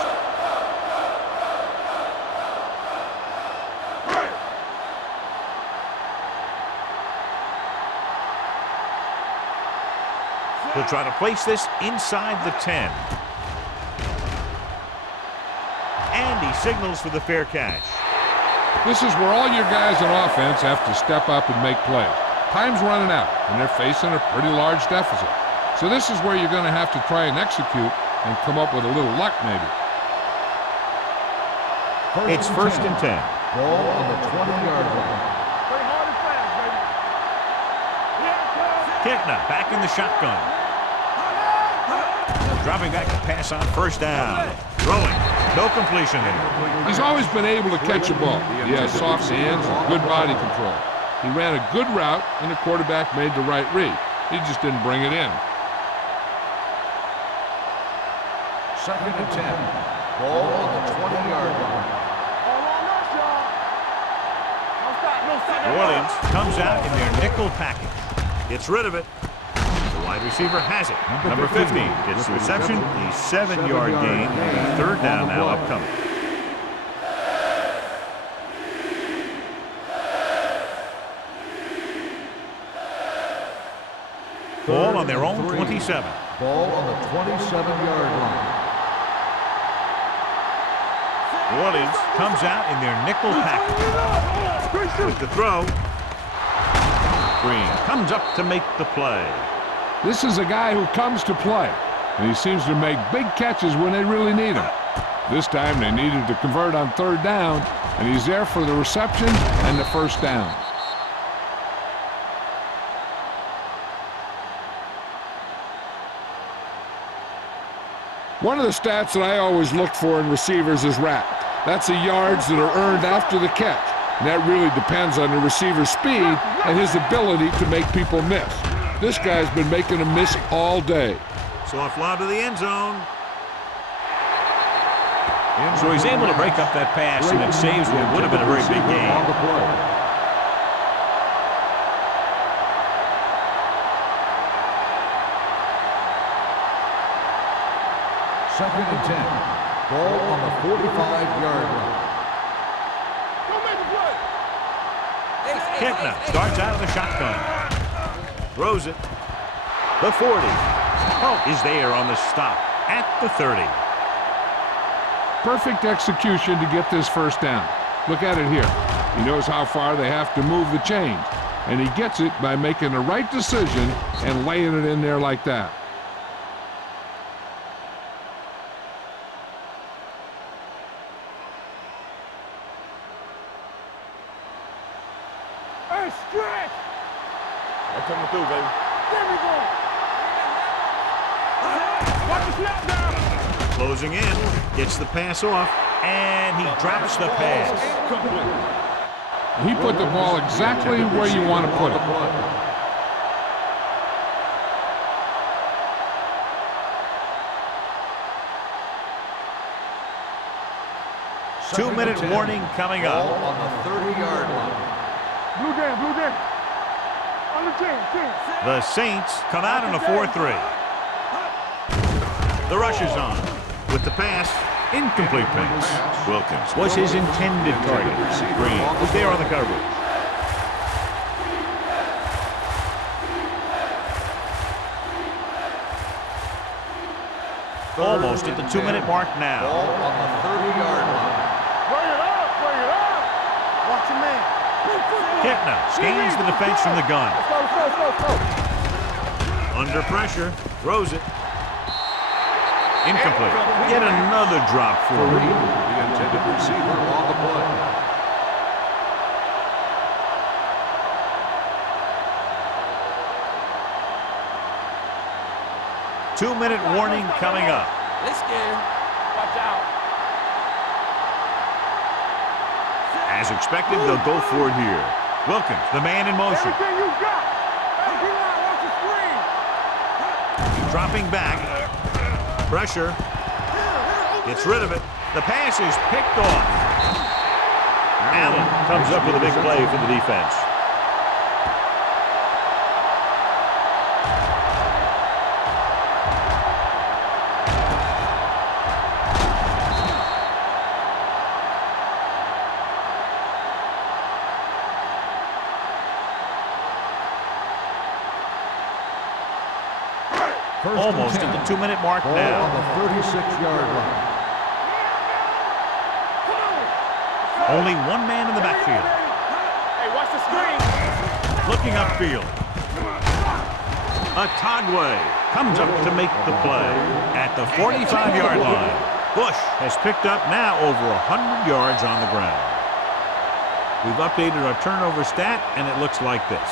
He'll try to place this inside the 10. And he signals for the fair catch. This is where all your guys on offense have to step up and make plays. Time's running out, and they're facing a pretty large deficit. So this is where you're going to have to try and execute and come up with a little luck, maybe. It's first and 10. Ball on the 20-yard line. Play hard and fast, baby. Kickner back in the shotgun. Dropping back to pass on first down. Throwing. No completion here. He's always been able to catch a ball. He has soft hands and good body control. He ran a good route, and the quarterback made the right read. He just didn't bring it in. Second and 10. Ball on the 20-yard line. All on us, y'all. No stop, no stop. New Orleans comes out in their nickel package. Gets rid of it. The wide receiver has it. Number 15 gets the reception. A 7-yard gain. And third down now upcoming. Ball on their own 27. Ball on the 27-yard line. New Orleans comes out in their nickel package. With the throw. Green comes up to make the play. This is a guy who comes to play, and he seems to make big catches when they really need him. This time they needed to convert on third down, and he's there for the reception and the first down. One of the stats that I always look for in receivers is RAP. That's the yards that are earned after the catch. And that really depends on the receiver's speed and his ability to make people miss. This guy's been making them miss all day. Soft lob to the end zone. So he's able to break up that pass, and it saves what would have been a very big game. Second and 10. Ball on the 45-yard line. Go make the play. Kickner starts out of the shotgun. Throws it. The 40. Oh, is there on the stop at the 30. Perfect execution to get this first down. Look at it here. He knows how far they have to move the chains, and he gets it by making the right decision and laying it in there like that. Hey, stretch. They're coming through, baby. There we go. Watch the snap down. Closing in. Gets the pass off, and he drops the pass. He put the ball exactly where you want to put it. 2-minute warning coming Ball up. on the 30-yard line. Blue down, blue down. On the 10. The Saints come out in a 4-3. The rush is on. With the pass, incomplete pass. Wilkins was his intended target. Green was there on the coverage. Almost at the 2-minute mark now. Ball on the 30-yard line. Bring it up, bring it up. Watch your man. Kittner scans the defense from the gun. Let's go. Under pressure, throws it. Incomplete. Yet another drop for him. The intended receiver on the play. Two-minute warning coming up. They scared. Watch out. As expected, they'll go for it here. Wilkins, the man in motion. Everything you got. Hey, D-line, watch the screen. Dropping back. Pressure. Gets rid of it. The pass is picked off. Allen comes up with a big play for the defense. Almost at the 2-minute mark Ball now. on the 36-yard line. Only one man in the backfield. Hey, watch the screen. Looking upfield. Atagwe comes up to make the play at the 45-yard line. Bush has picked up now over 100 yards on the ground. We've updated our turnover stat, and it looks like this.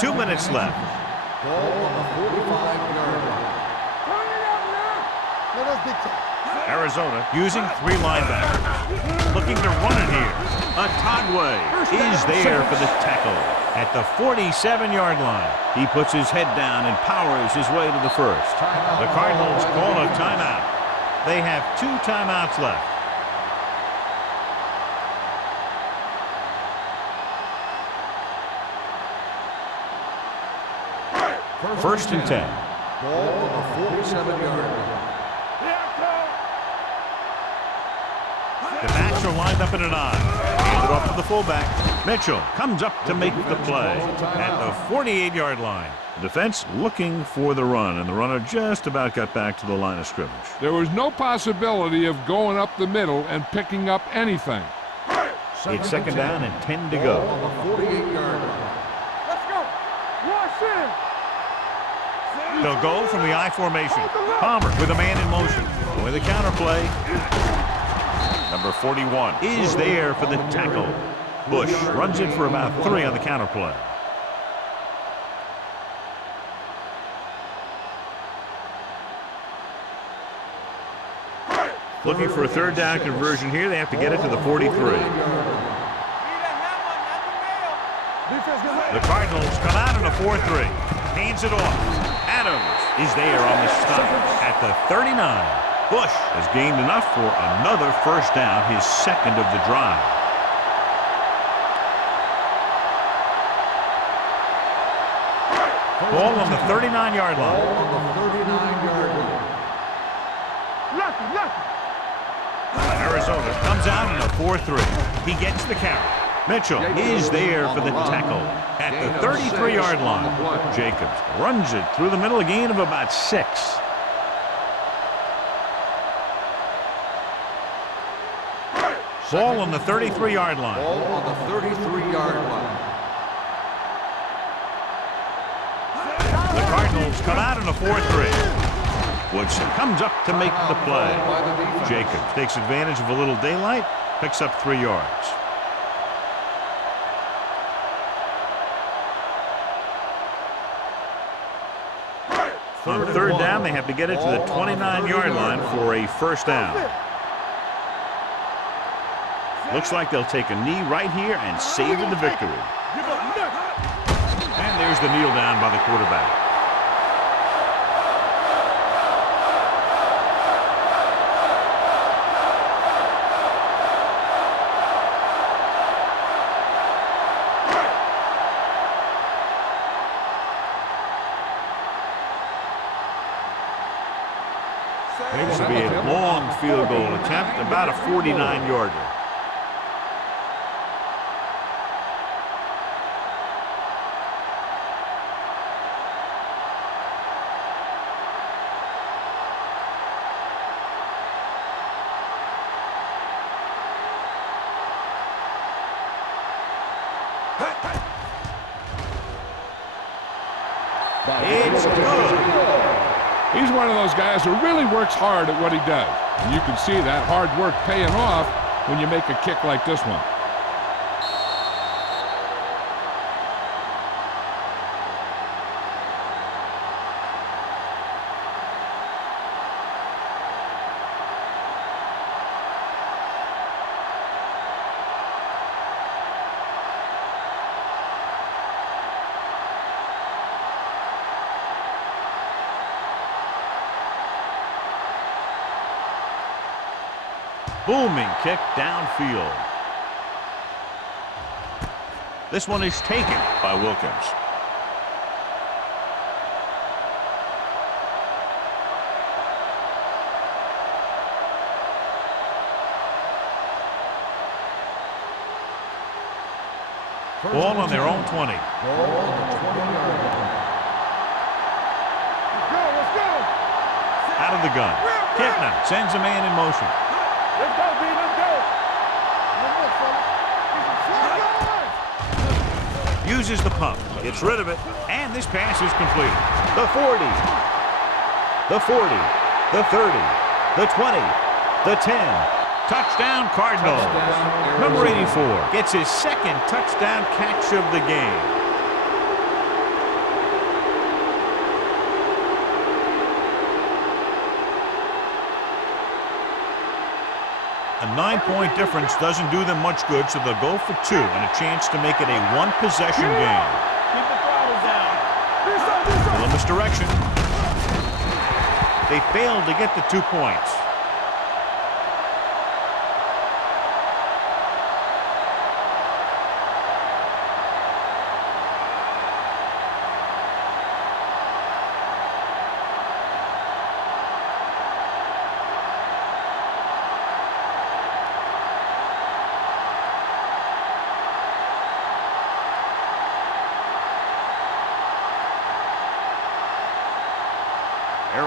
Two minutes left. Ball on the 45-yard line. Turn it up now. Let us dictate. Arizona using three linebackers. Looking to run it here. Atagwe is there for the tackle at the 47-yard line. He puts his head down and powers his way to the first. The Cardinals call a timeout. They have 2 timeouts left. First and 10. Ball on the 47-yard line. The backs are lined up in an eye. Handed off to the fullback. Mitchell comes up to make the play at the 48-yard line. Defense looking for the run, and the runner just about got back to the line of scrimmage. There was no possibility of going up the middle and picking up anything. It's second down and 10 to go. On the 48-yard line. Let's go. Rush in. They'll go from the I formation. Palmer with a man in motion. With a counter play. Number 41 is there for the tackle. Bush runs it for about 3 on the counter play. Looking for a third down conversion here. They have to get it to the 43. The Cardinals come out in a 4-3. Hands it off. Adams is there on the stop at the 39. Bush has gained enough for another first down, his second of the drive. Ball on the 39-yard line. Ball on the 39-yard line. Lucky. Arizona comes out in a 4-3. He gets the carry. Mitchell is there for the tackle at the 33-yard line. Jacobs runs it through the middle, a gain of about 6. Ball on the 33-yard line. Ball on the 33-yard line. The Cardinals come out in a 4-3. Woodson comes up to make the play. Jacobs takes advantage of a little daylight, picks up 3 yards. On third down, they have to get it to the 29-yard line for a first down. Looks like they'll take a knee right here and savor the victory. And there's the kneel down by the quarterback. This will be a long field goal attempt, about a 49-yarder. It's good. He's one of those guys who really works hard at what he does. And you can see that hard work paying off when you make a kick like this one. Booming kick downfield. This one is taken by Wilkins. Ball on their own 20. Ball on the 20-yard line. Let's go. Out of the gun. Kitna sends a man in motion. Let's go, B. Let's go. One more, fellas. Uses the pump. Gets rid of it. And this pass is completed. The 40. The 40. The 30. The 20. The 10. Touchdown Cardinals. Touchdown, Number Arizona. 84 gets his second touchdown catch of the game. A 9-point difference doesn't do them much good, so they'll go for 2 and a chance to make it a one-possession game. Keep the throttle down. Little misdirection. They failed to get the 2 points.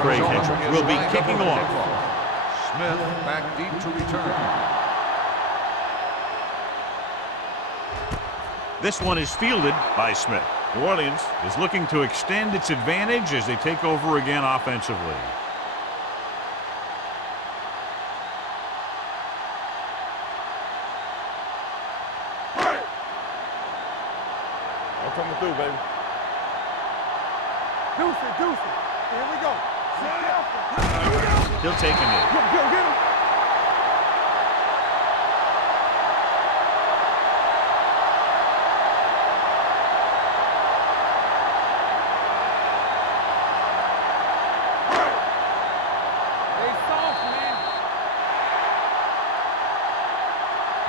Craig Arizona Hendrick is will be lined up kicking on the off. kickoff. Smith back deep to return. This one is fielded by Smith. New Orleans is looking to extend its advantage as they take over again offensively. I'm coming through, baby. Deuce it. Here we go. Here we go. He'll take him in. Go, get him. Hey, soft, man.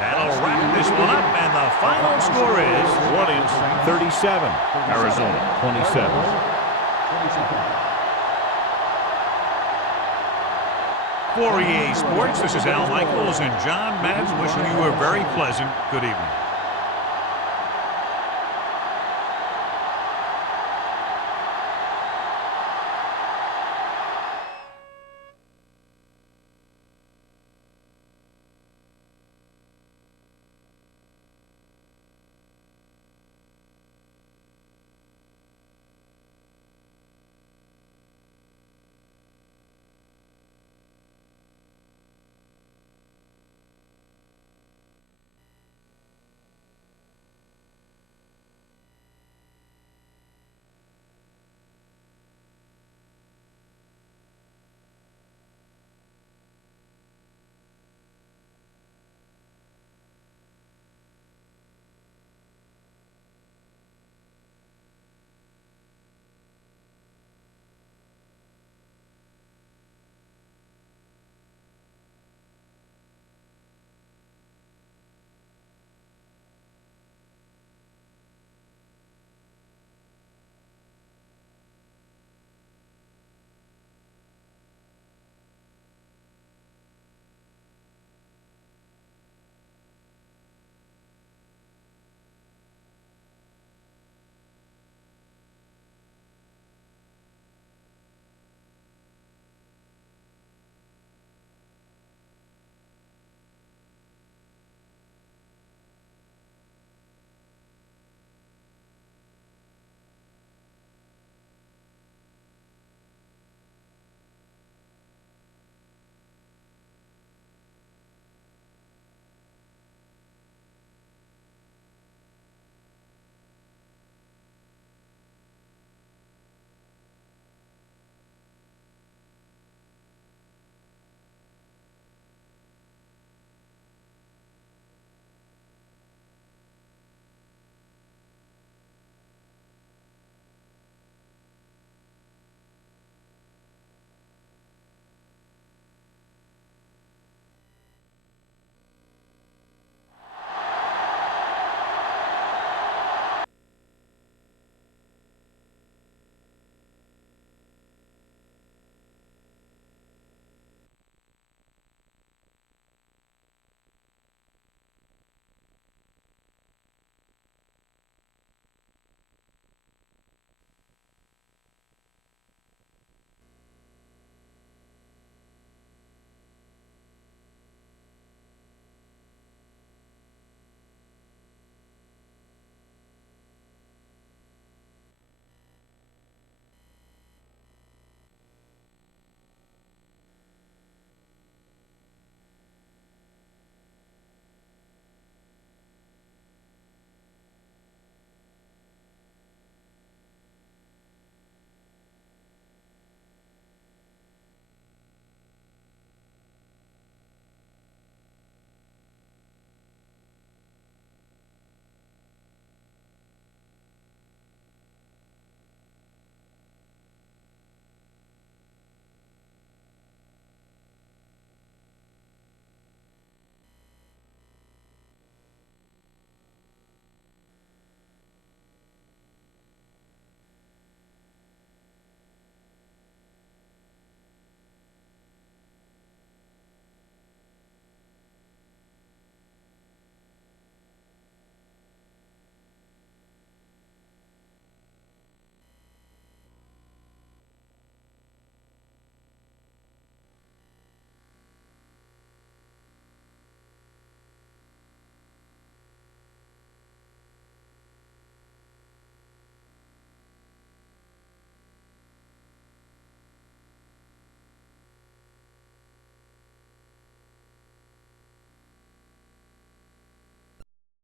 That'll wrap this one up, and the final score is New Orleans 37, Arizona 27. For EA Sports, this is Al Michaels and John Madden wishing you a very pleasant good evening.